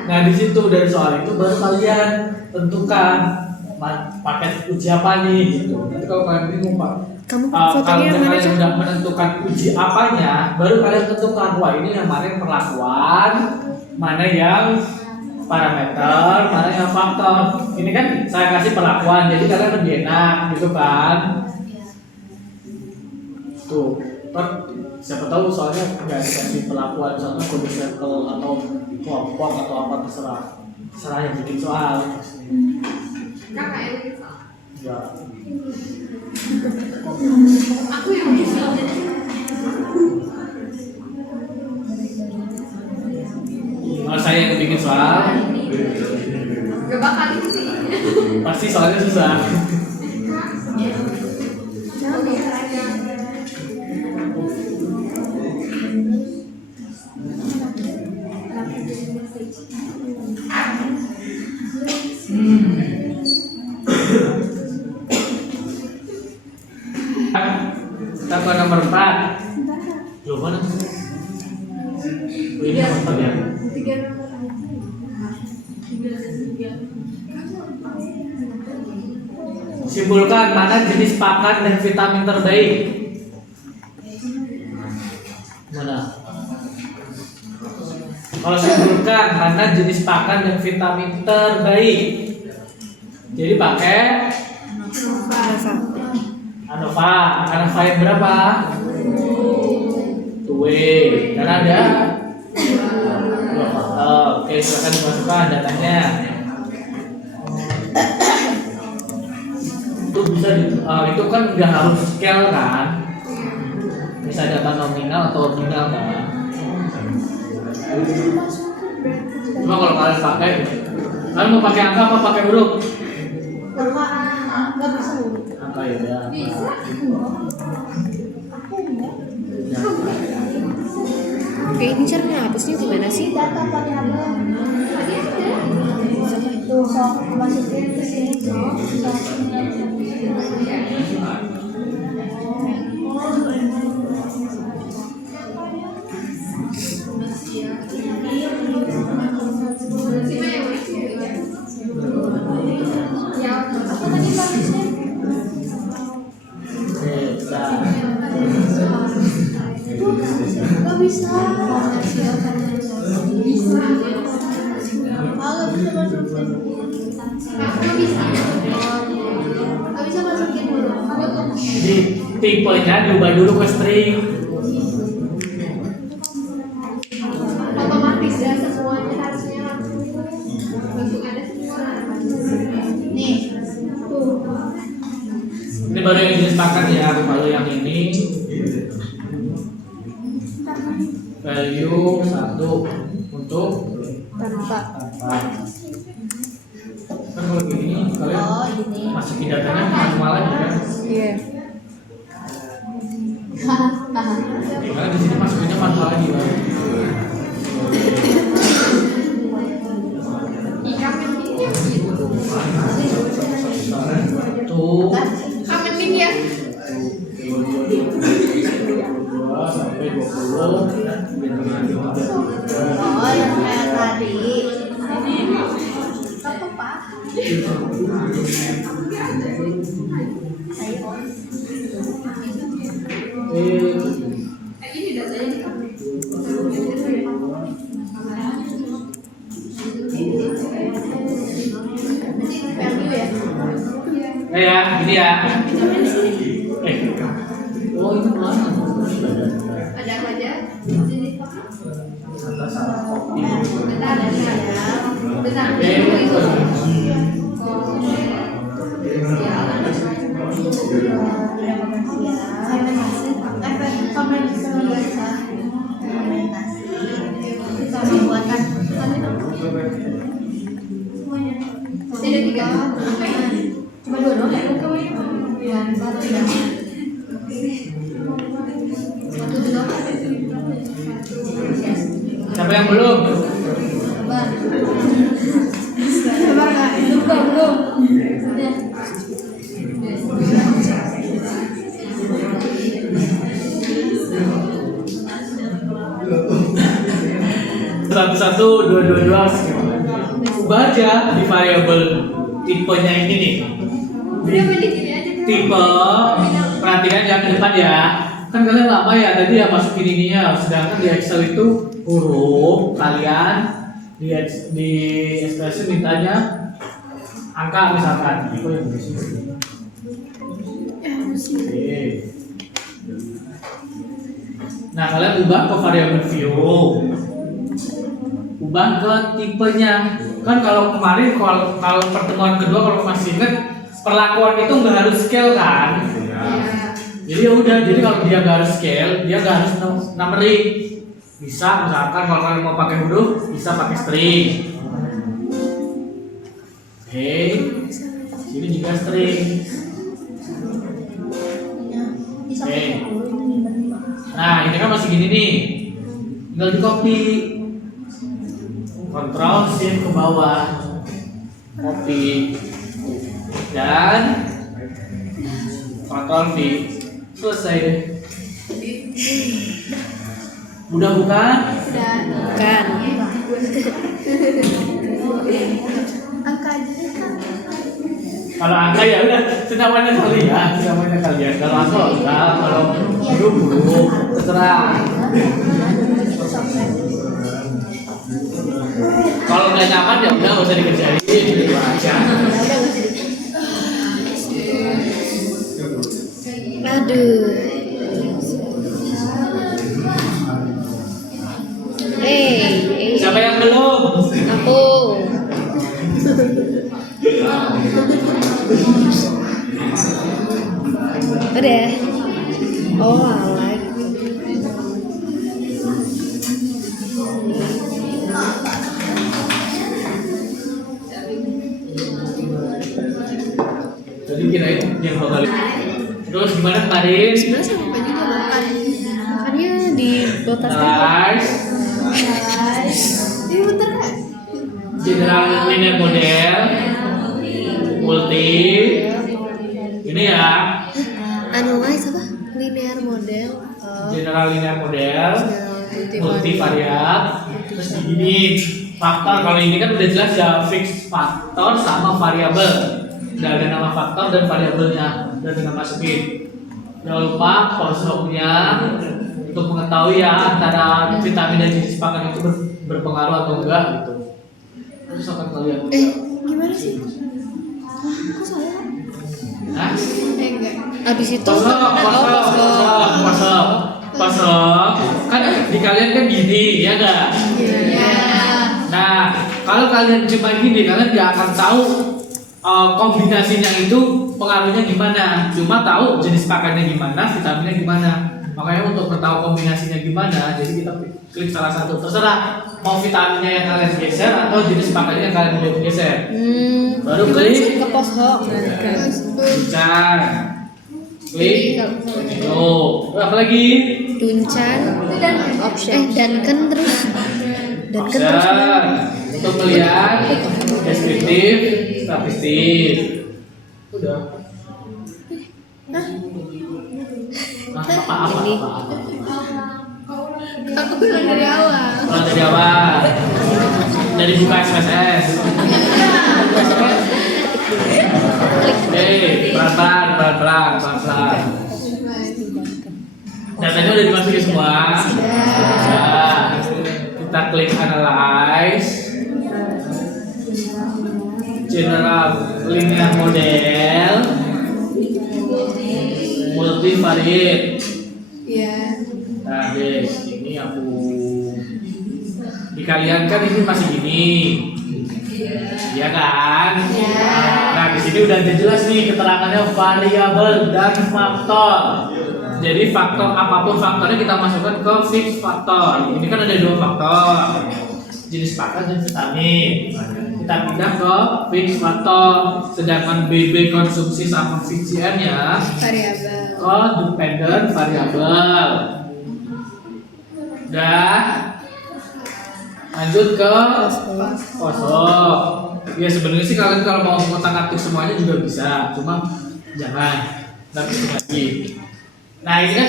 Nah di situ dari soal itu baru kalian tentukan paket uji apa nih gitu. Nanti kalau kalian bingung Pak, Kamu kalau fotonya yang mana kalian Cak? udah menentukan uji apanya, baru kalian tentukan wah ini yang mana yang perlakuan, mana yang parameter, mana yang faktor. Ini kan saya kasih perlakuan, jadi kalian lebih enak gitu kan. Tuh, siapa tahu soalnya nggak dikasih perlakuan, soalnya kode circle atau kelompok atau apa terserah yang bikin soal. Kakak yang bikin soal. Ya. Aku yang bikin soal. Kalau saya yang bikin soal, Gak bakal itu sih. pasti soalnya susah. Kita ke nomor 4. Loh mana? Oh, ini nomor 4 ya? Simpulkan mana jenis pakan dan vitamin terbaik. Mana? Kalau simpulkan mana jenis pakan dan vitamin terbaik. Jadi pakai Anova yang berapa? 2. Dan ada? Oke, silakan dimasukkan datanya. Itu bisa itu kan nggak harus scale kan? Bisa data nominal atau ordinal kan? Cuma kalau kalian pakai, kalian mau pakai angka apa pakai huruf? Nggak bisa. Angka ya. Bisa. Oke, ini cara menghapusnya gimana sih? Data variabel. Tadi ada. Tuh, sok masukin ke sini sok. Gak bisa. Bisa. Gak bisa masukin. Gak bisa. Gak bisa masukin dulu. Jadi tipenya diubah dulu ke string. Otomatis ya semuanya harusnya langsung ada semua. Nih. Tuh. Ini baru yang jenis pakan ya, kalau yang ini value 1 untuk Tanpa. kan kalau gini kalian masukin datanya manual aja kan? Iya. Karena di sini masukinnya manual lagi kan? Tuh. Kamen min ya. 22 sampai 20. Oh, yang kayak tadi. Apa Pak? Ini datanya. Ya, gini ya. Oh ini mana? Ada apa aja? Salah kopi. Bentar, bentar. Ada 3. Cuma 2 doang ya? Siapa yang belum? Sabar nggak? Belum. 1, 2, 2, 2, ubah aja di variabel tipenya ini nih. Tipe, perhatikan yang ke depan ya. Kan kalian lama ya tadi ya masukin ininya, sedangkan di Excel itu huruf kalian di ekspresi mintanya angka misalkan. Oke. Nah kalian ubah ke variabel view, ubah ke tipenya. Kan kalau kemarin kalau pertemuan kedua kalau masih ingat perlakuan itu nggak harus scale kan? Jadi ya udah, jadi kalau dia nggak harus scale, dia nggak harus numbering. Bisa misalkan kalau kalian mau pakai huruf, bisa pakai string. Oke, ini juga string. Oke. Nah ini kan masih gini nih, tinggal di copy, Ctrl Shift ke bawah, copy, dan Ctrl V, selesai deh. Udah bukan? Kan. Angka aja deh Kak. Kalau angka ya udah senamanya kalian, senamanya kalian. Kalau angka enggak, kalau huruf terserah. Kalau nggak nyaman ya udah nggak usah dikerjain, gitu aja. Aduh. Siapa yang belum? Aku. Udah. Oh, alah. Jadi kirain yang bakal. Terus gimana kemarin? Sebenarnya sama Pak juga makan. Makannya di botas Nice. Ini muter Kak. General linear model, multi. Ini ya. anu guys apa? Linear model. General linear model, multivariat, terus begini faktor. Kalau ini kan udah jelas ya, fix faktor sama variabel. Udah ada nama faktor dan variabelnya, udah tinggal masukin. Jangan lupa kosongnya untuk mengetahui ya antara vitamin dan jenis pakan itu berpengaruh atau enggak gitu. Terus akan kalian. Gimana sih? Kok salah? Nah, Enggak. Abis itu kosong. Kan di kalian kan gini, ya enggak? Iya. Nah, kalau kalian cuma gini, kalian nggak akan tahu kombinasinya itu pengaruhnya gimana. Cuma tahu jenis pakannya gimana, vitaminnya gimana. Makanya untuk mengetahui kombinasinya gimana, jadi kita klik salah satu. Terserah mau vitaminnya yang kalian geser atau jenis pakannya yang kalian mau geser. Baru klik ke poshok. Tuncan. Klik. Apa lagi? Tuncan dan kan terus Option. Untuk melihat deskriptif, statistik. Udah. Apa? Aku bilang dari awal. Kalau dari awal, dari buka SPSS. Pelan-pelan. Datanya udah dimasukin semua. Nah, kita klik analyze. General linear model, multivariate. Iya. Nah, guys, ini aku di kalian kan ini masih gini, ya kan? Nah, di sini udah jelas nih keterangannya variabel dan faktor. Jadi faktor apapun faktornya kita masukkan ke fix faktor. Ini kan ada dua faktor, jenis pakan dan vitamin. Kita pindah ke fix faktor, sedangkan BB konsumsi sama VCN-nya Variabel. ke dependent variabel. Dan lanjut ke kosong. Ya sebenarnya sih kalian kalau mau ngotak-ngatik semuanya juga bisa, cuma jangan nanti lagi. Nah ini kan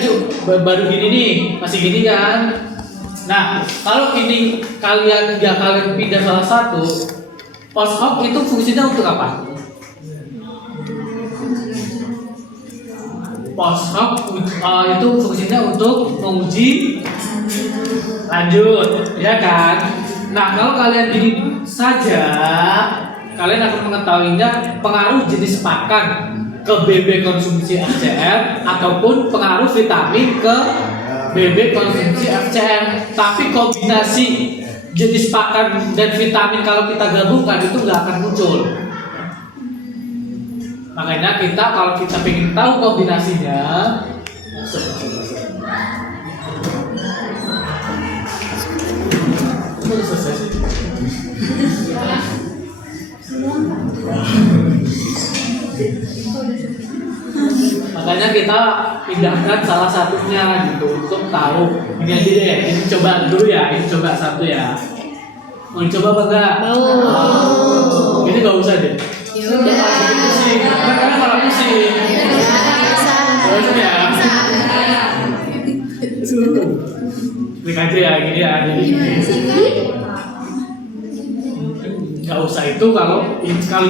baru gini nih, masih gini kan? Nah, kalau ini kalian pindah salah satu, post hoc itu fungsinya untuk apa? Post hoc itu fungsinya untuk menguji lanjut, ya kan? Nah, kalau kalian gini saja, kalian akan mengetahuinya pengaruh jenis pakan ke BB konsumsi FCR ataupun pengaruh vitamin ke BB konsumsi FCR. Tapi kombinasi jenis pakan dan vitamin kalau kita gabungkan itu nggak akan muncul. Makanya kalau kita ingin tahu kombinasinya, makanya kita pindahkan salah satunya gitu untuk tahu. Ini aja deh, ini coba dulu ya, ini coba satu ya. Mau coba apa enggak? Mau. Ini nggak usah deh. Ya udah. Pusing, karena malah pusing. Bosan ya. Klik aja ya, gini ya. Jadi Gimana sih kan? nggak usah itu kalau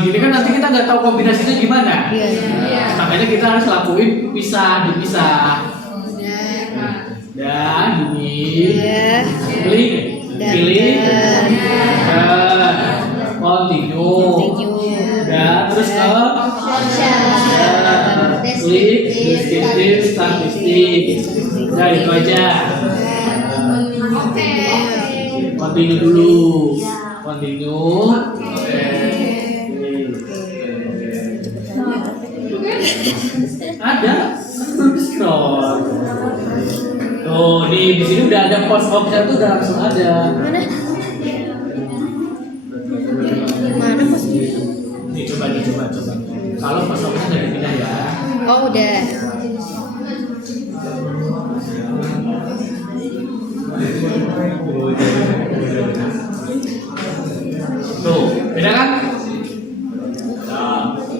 gini kan nanti kita nggak tahu kombinasinya gimana. Iya. Makanya kita harus lakuin dipisah. Dan ini klik, pilih, dan continue. Dan terus ke klik deskriptif statistik. Nah itu aja. Continue dulu. Continue. Ada scroll. Tuh di sini udah ada post option tuh udah langsung ada. Mana posnya? Nih coba. Kalau post option udah dipindah ya. Oh udah. Tuh, beda kan?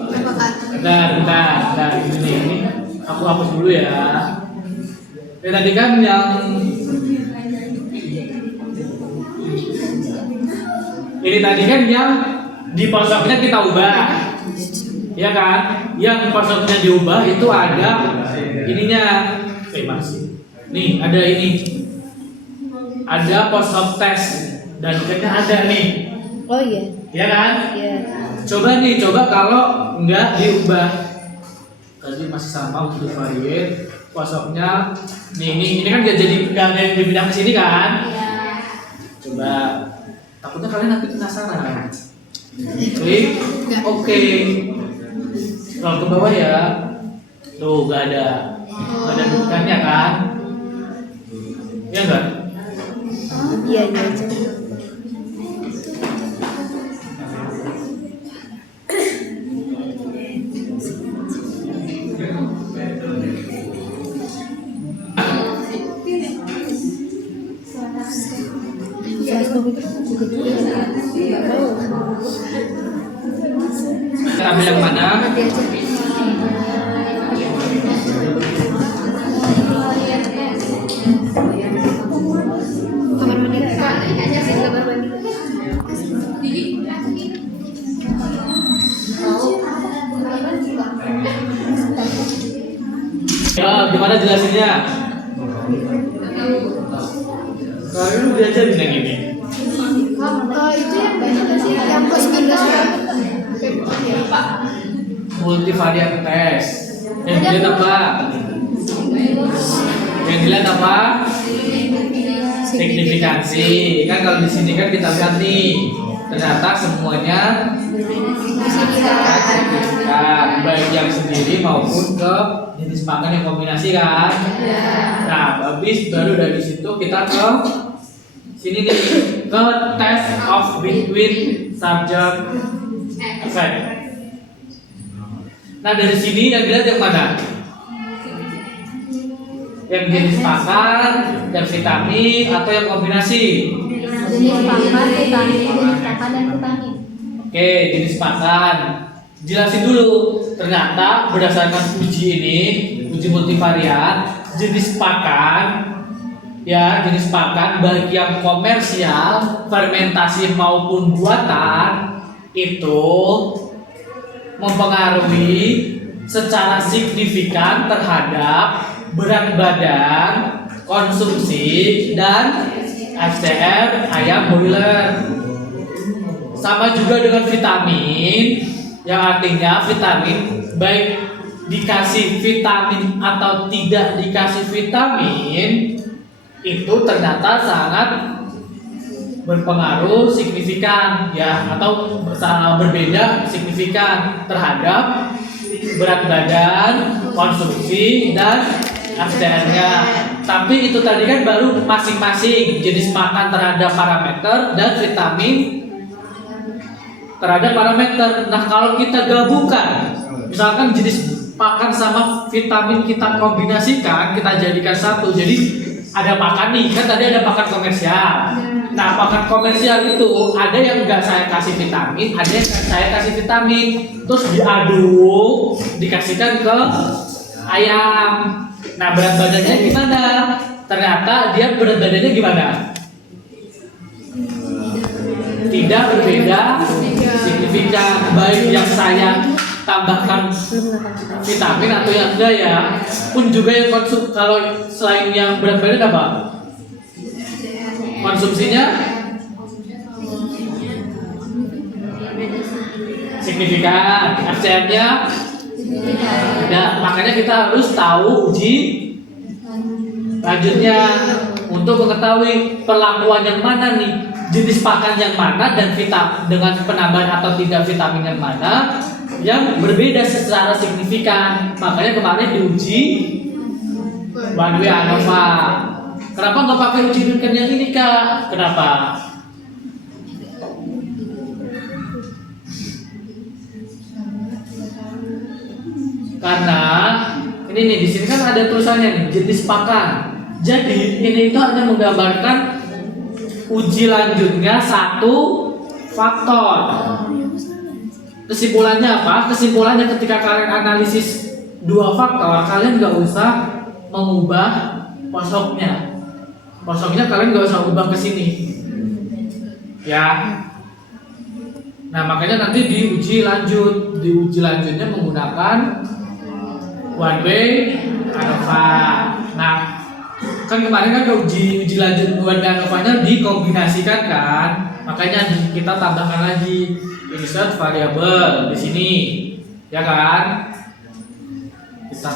Apakah? Bentar, ini aku hapus dulu ya. Tadi kan yang ini tadi kan yang di posoknya kita ubah, ya kan? Yang posoknya diubah itu ada ininya, masih. Nih ada ini, ada posok test dan kayaknya ada nih, Oh iya. ya kan? Iya. Coba kalau nggak diubah, tadi masih sama untuk varian posoknya. Nih ini kan nggak jadi nggak ada yang dipindah ke sini kan? Coba, takutnya kalian nanti penasaran. Klik, oke. Scroll ke bawah ya. Tuh nggak ada dudukannya kan? Ya nggak? Iya aja. Ambil yang mana? Nanti aja. Kamar mandi kak, aja sih kamar mandi. Ya, gimana jelasinnya? Kalian udah diajarin yang ini. Itu yang mana sih? Yang plus minus Multivariat test. Yang dilihat apa? Yang dilihat apa? Signifikansi. Kan kalau di sini kan kita lihat nih, ternyata semuanya signifikan, baik yang sendiri maupun ke jenis makan yang kombinasi kan. Nah, habis baru dari situ kita ke sini nih, ke test of between subject effect. Nah dari sini yang dilihat yang mana? Yang jenis pakan, yang vitamin, atau yang kombinasi? Jenis pakan, dan vitamin. Oke, jenis pakan. Jelasin dulu. Ternyata berdasarkan uji ini, uji multivariat, jenis pakan ya jenis pakan baik yang komersial, fermentasi maupun buatan itu mempengaruhi secara signifikan terhadap berat badan, konsumsi, dan FCR ayam broiler. Sama juga dengan vitamin, yang artinya vitamin baik dikasih vitamin atau tidak dikasih vitamin itu ternyata sangat berpengaruh signifikan ya, atau berbeda signifikan terhadap berat badan, konsumsi, dan FCR-nya. Tapi itu tadi kan baru masing-masing jenis makan terhadap parameter dan vitamin terhadap parameter. Nah, kalau kita gabungkan, misalkan jenis pakan sama vitamin kita kombinasikan, kita jadikan satu. Jadi ada pakan nih, kan tadi ada pakan komersial. Nah, pakan komersial itu ada yang enggak saya kasih vitamin, ada yang saya kasih vitamin. Terus diaduk, dikasihkan ke ayam. Nah, berat badannya gimana? Ternyata dia berat badannya gimana? Tidak berbeda signifikan, baik yang saya tambahkan vitamin atau yang enggak ya. Pun juga yang kalau selain yang berat badan apa? Konsumsinya signifikan, FCR-nya tidak. Makanya kita harus tahu uji lanjutnya untuk mengetahui perlakuan yang mana nih, jenis pakan yang mana, dan dengan penambahan atau tidak vitamin yang mana yang berbeda secara signifikan. Makanya kemarin diuji One Way ANOVA. Kenapa nggak pakai uji Duncan yang ini, Kak? Kenapa? Karena ini nih, di sini kan ada tulisannya nih, jenis pakan. Jadi ini itu hanya menggambarkan uji lanjutnya satu faktor. Kesimpulannya apa? Kesimpulannya ketika kalian analisis dua faktor, kalian nggak usah mengubah posoknya. Posoknya kalian nggak usah ubah ke sini, ya. Nah, makanya nanti diuji lanjut. Diuji lanjutnya menggunakan One Way ANOVA. Nah, kan kemarin kan uji lanjut One Way ANOVA-nya dikombinasikan kan. Makanya kita tambahkan lagi insert variabel di sini, ya kan? Kita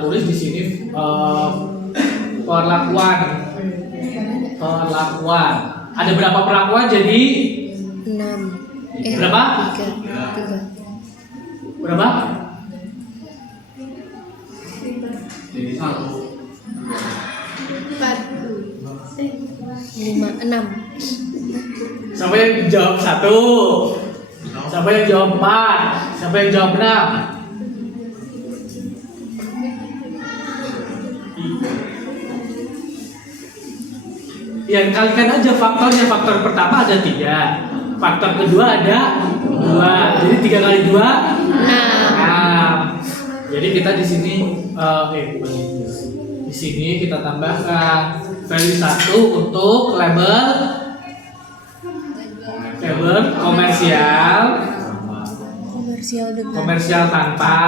tulis di sini perlakuan. Ada berapa perlakuan jadi? 6. Berapa? 3. Berapa? Jadi 1. 5, 6. Siapa yang jawab 1? Siapa yang jawab 4? Siapa yang jawab 6? Ya, kalikan aja faktornya. Faktor pertama ada 3, faktor kedua ada 2. Jadi 3 kali 2 6. Jadi kita di sini di sini kita tambahkan value 1 untuk label komersial tanpa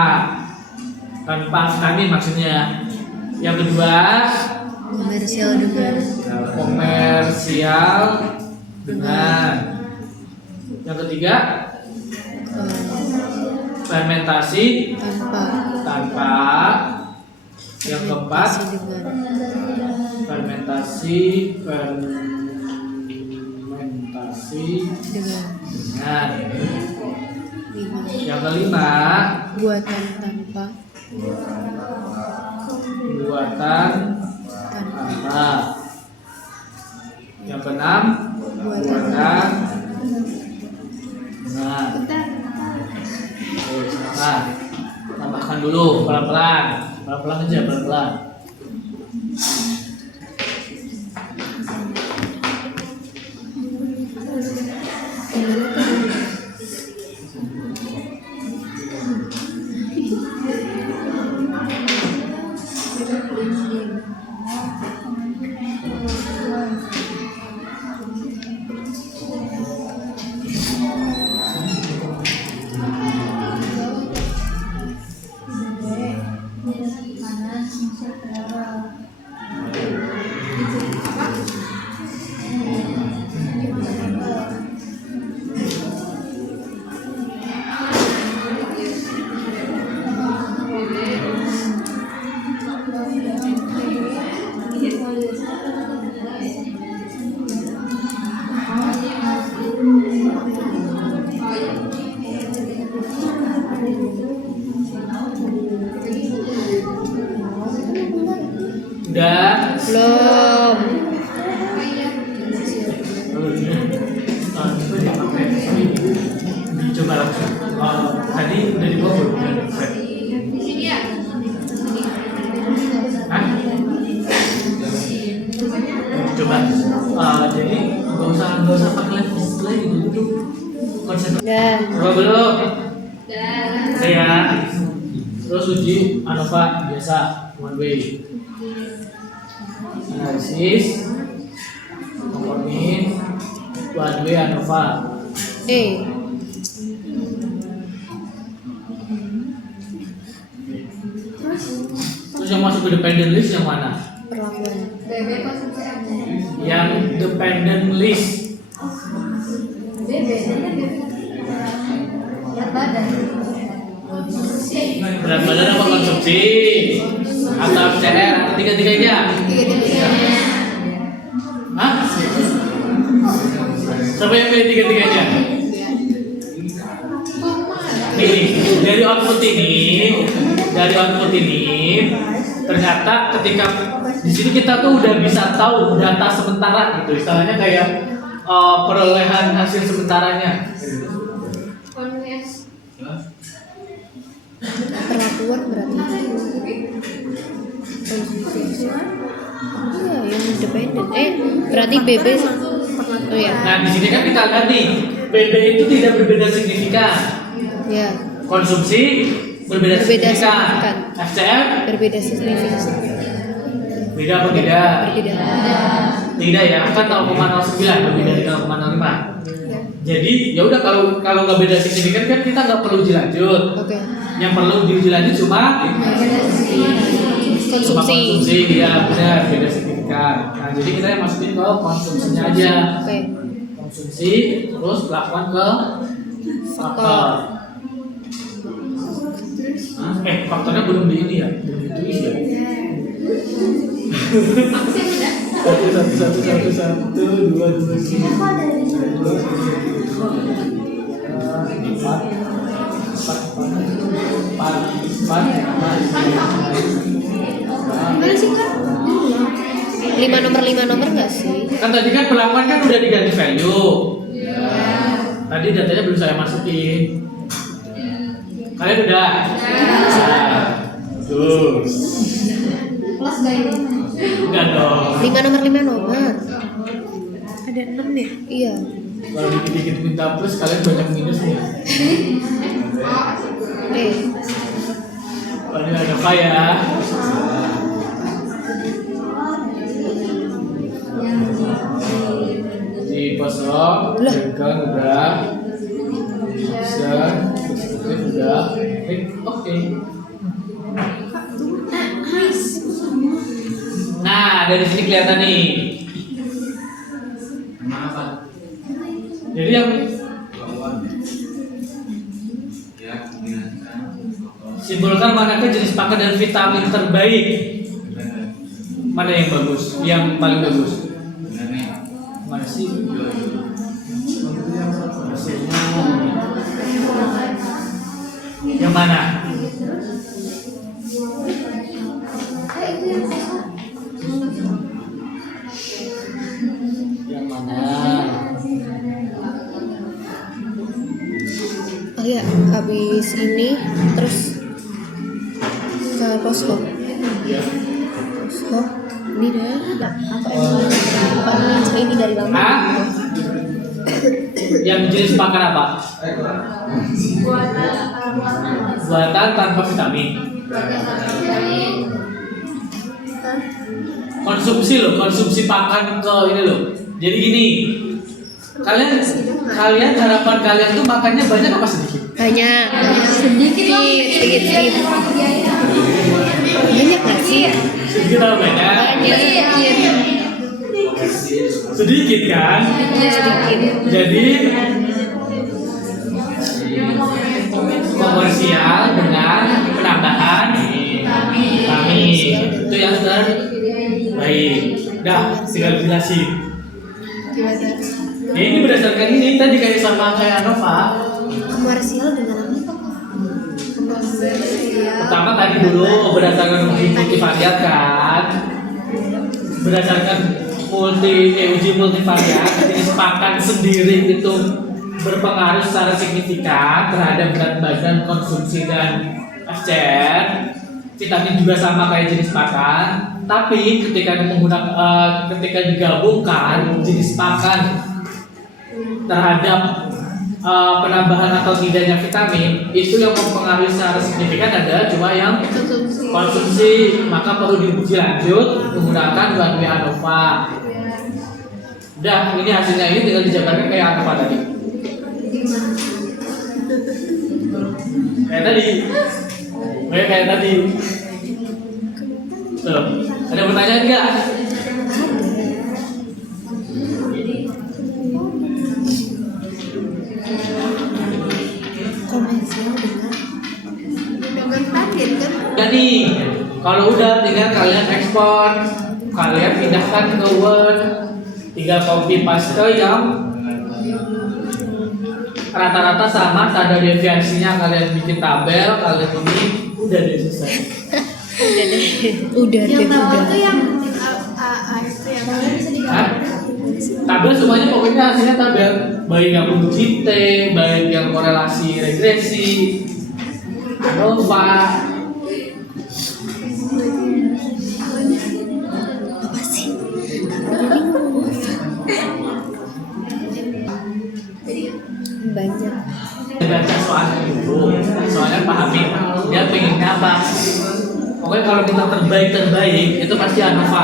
vitamin maksudnya. Yang kedua Komersial dengan. Yang ketiga fermentasi tanpa. Yang keempat fermentasi dengan. Yang kelima buatan tanpa. Yang keenam buatan dengan. Silakan tambahkan dulu pelan-pelan aja, pelan-pelan. Jadi nggak usah pakai live display gitu konsep. Udah. Belum. Saya terus uji ANOVA biasa one way. Analisis komponen one way ANOVA. Terus yang masuk ke dependent list yang mana? Perlakuan. Yang dependent list. Berat badan apa konsumsi? Atau FCR atau tiga-tiganya? Hah? Siapa yang pilih tiga-tiganya? Nih, dari output ini ternyata ketika di sini kita tuh udah bisa tahu data sementara gitu, istilahnya kayak perolehan hasil sementaranya. Perlakuan berarti. Iya, yang independen. Berarti BB. Oh ya. Nah, di sini kan kita lihat nih, BB itu tidak berbeda signifikan. Ya. Konsumsi berbeda signifikan. FCR Berbeda signifikan. beda apa tidak? Berbeda. Tidak ya, kan 0,09 lebih dari 0,05. Jadi ya udah kalau nggak beda signifikan kan kita nggak perlu uji lanjut. Oke. Yang perlu diuji lanjut cuma konsumsi, ya benar beda signifikan. Nah jadi kita yang masukin ke konsumsinya aja. Oke. Konsumsi terus lakukan ke faktor. Faktornya belum di ini ya, belum ditulis ya. Satu, dua, lima nomor nggak sih? Kan tadi kan perlakuan kan udah diganti value. Tadi datanya belum saya masukin. Kalian udah? Tuh. Plus gak ini? Enggak dong. 5 nomor. Ada 6 ya? Iya. Kalau dikit-dikit minta plus, kalian banyak minusnya. Kalau ini ada apa ya? Di kosong, pegang udah, bisa, udah, oke. Nah, dari sini kelihatan nih. Jadi yang simbolkan manakah jenis pakan dan vitamin terbaik? Mana yang bagus? Yang paling bagus? Mana sih? Yang mana? Yang mana? Oh iya, habis ini terus ke posko. Posko. Ini dah. Apa ini dari bawah? Hah? Yang jenis pakan apa? Buatan tanpa vitamin. Konsumsi pakan ke ini loh. Jadi gini, kalian harapan kalian tuh makannya banyak apa sedikit? Banyak. Sedikit. Banyak nggak sih? Sedikit atau banyak? Banyak. Sedikit kan? Sedikit. Jadi komersial dengan penambahan vitamin itu yang terbaik. Dah, tinggal jelasin. Ya, ini berdasarkan ini tadi kayak sama kayak ANOVA. Komersial dengan apa? Pertama tadi dulu berdasarkan uji multivariat kan. Berdasarkan uji multivariat jenis pakan sendiri itu berpengaruh secara signifikan terhadap berat badan, konsumsi dan FCR. Vitamin juga sama kayak jenis pakan. Tapi ketika digabungkan jenis pakan terhadap penambahan atau tidaknya vitamin, itu yang mempengaruhi secara signifikan adalah cuma yang konsumsi. Maka perlu diuji lanjut menggunakan one way ANOVA. Udah, ini hasilnya ini tinggal dijabarkan kayak ANOVA tadi. Kayak tadi. Tuh, ada pertanyaan nggak? Komersial dengan dengan target kan? Jadi, kalau udah tinggal kalian ekspor, kalian pindahkan ke Word, tinggal copy paste yang rata-rata sama, tak ada deviasinya, kalian bikin tabel, kalian ini udah deh selesai. udah Yang deh bawah udah. tuh yang A itu yang bisa Hah? digambar. Tabel semuanya pokoknya hasilnya tabel, baik yang uji T, baik yang korelasi regresi, ANOVA. Apa sih? Banyak. Baca soalnya dulu, soalnya pahami dia pengennya apa. Pokoknya kalau kita terbaik itu pasti ANOVA.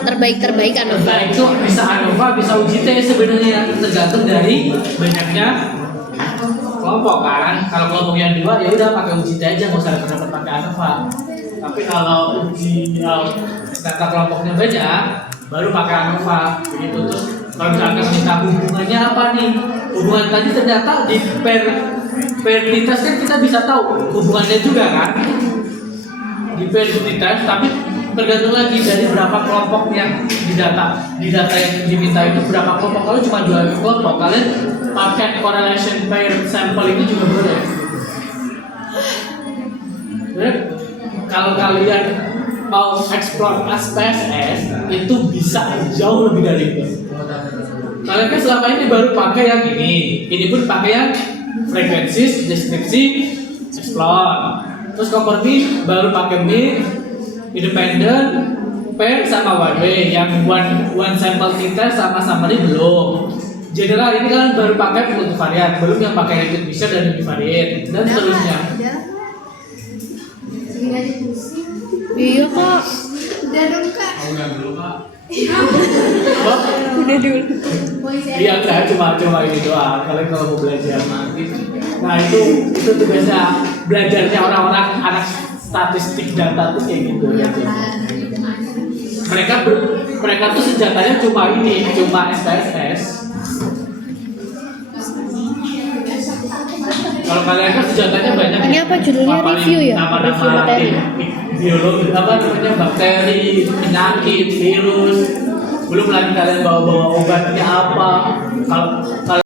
Terbaik ANOVA. Terbaik itu bisa ANOVA, bisa uji T sebenarnya, tergantung dari banyaknya kelompok kan. Kalau kelompok yang dua ya udah pakai uji T aja, nggak usah dapat pakai ANOVA. Tapi kalau uji data kelompoknya banyak, baru pakai ANOVA. Begitu. Terus kalau misalkan kita hubungannya apa nih? Hubungan tadi ternyata di pernitas kan kita bisa tahu hubungannya juga kan? Di pernitas, tapi tergantung lagi dari berapa kelompok yang di data yang diminta itu berapa kelompok. Kalau cuma 2 kelompok, kalian pakai correlation pair sample ini juga boleh. Kalau kalian mau explore SPSS itu bisa jauh lebih dari itu. Kalian kan selama ini baru pakai yang ini pun pakai yang frekuensi, deskripsi, explore. Terus properti baru pakai mean, independent, pair sama one way. Yang one sample kita sama summary belum. General ini kan baru pakai multivariate, belum yang pakai repeat measure dan univariate dan seterusnya. Segini aja pusing. Iya kak. Udah dong kak. Udah dulu Pak. Oh, Udah dulu. iya enggak cuma ini doang. Kalian kalau mau belajar nanti. Nah itu tugasnya belajarnya orang-orang anak statistik data tuh kayak gitu. Iya kan. Mereka tuh senjatanya cuma SPSS. Kalau kalian kan senjatanya banyak. Ini apa judulnya? Ngapalin Review ya? nama-nama Review materi. biologi apa namanya bakteri, penyakit, virus. Belum lagi kalian bawa-bawa obatnya apa. Kalau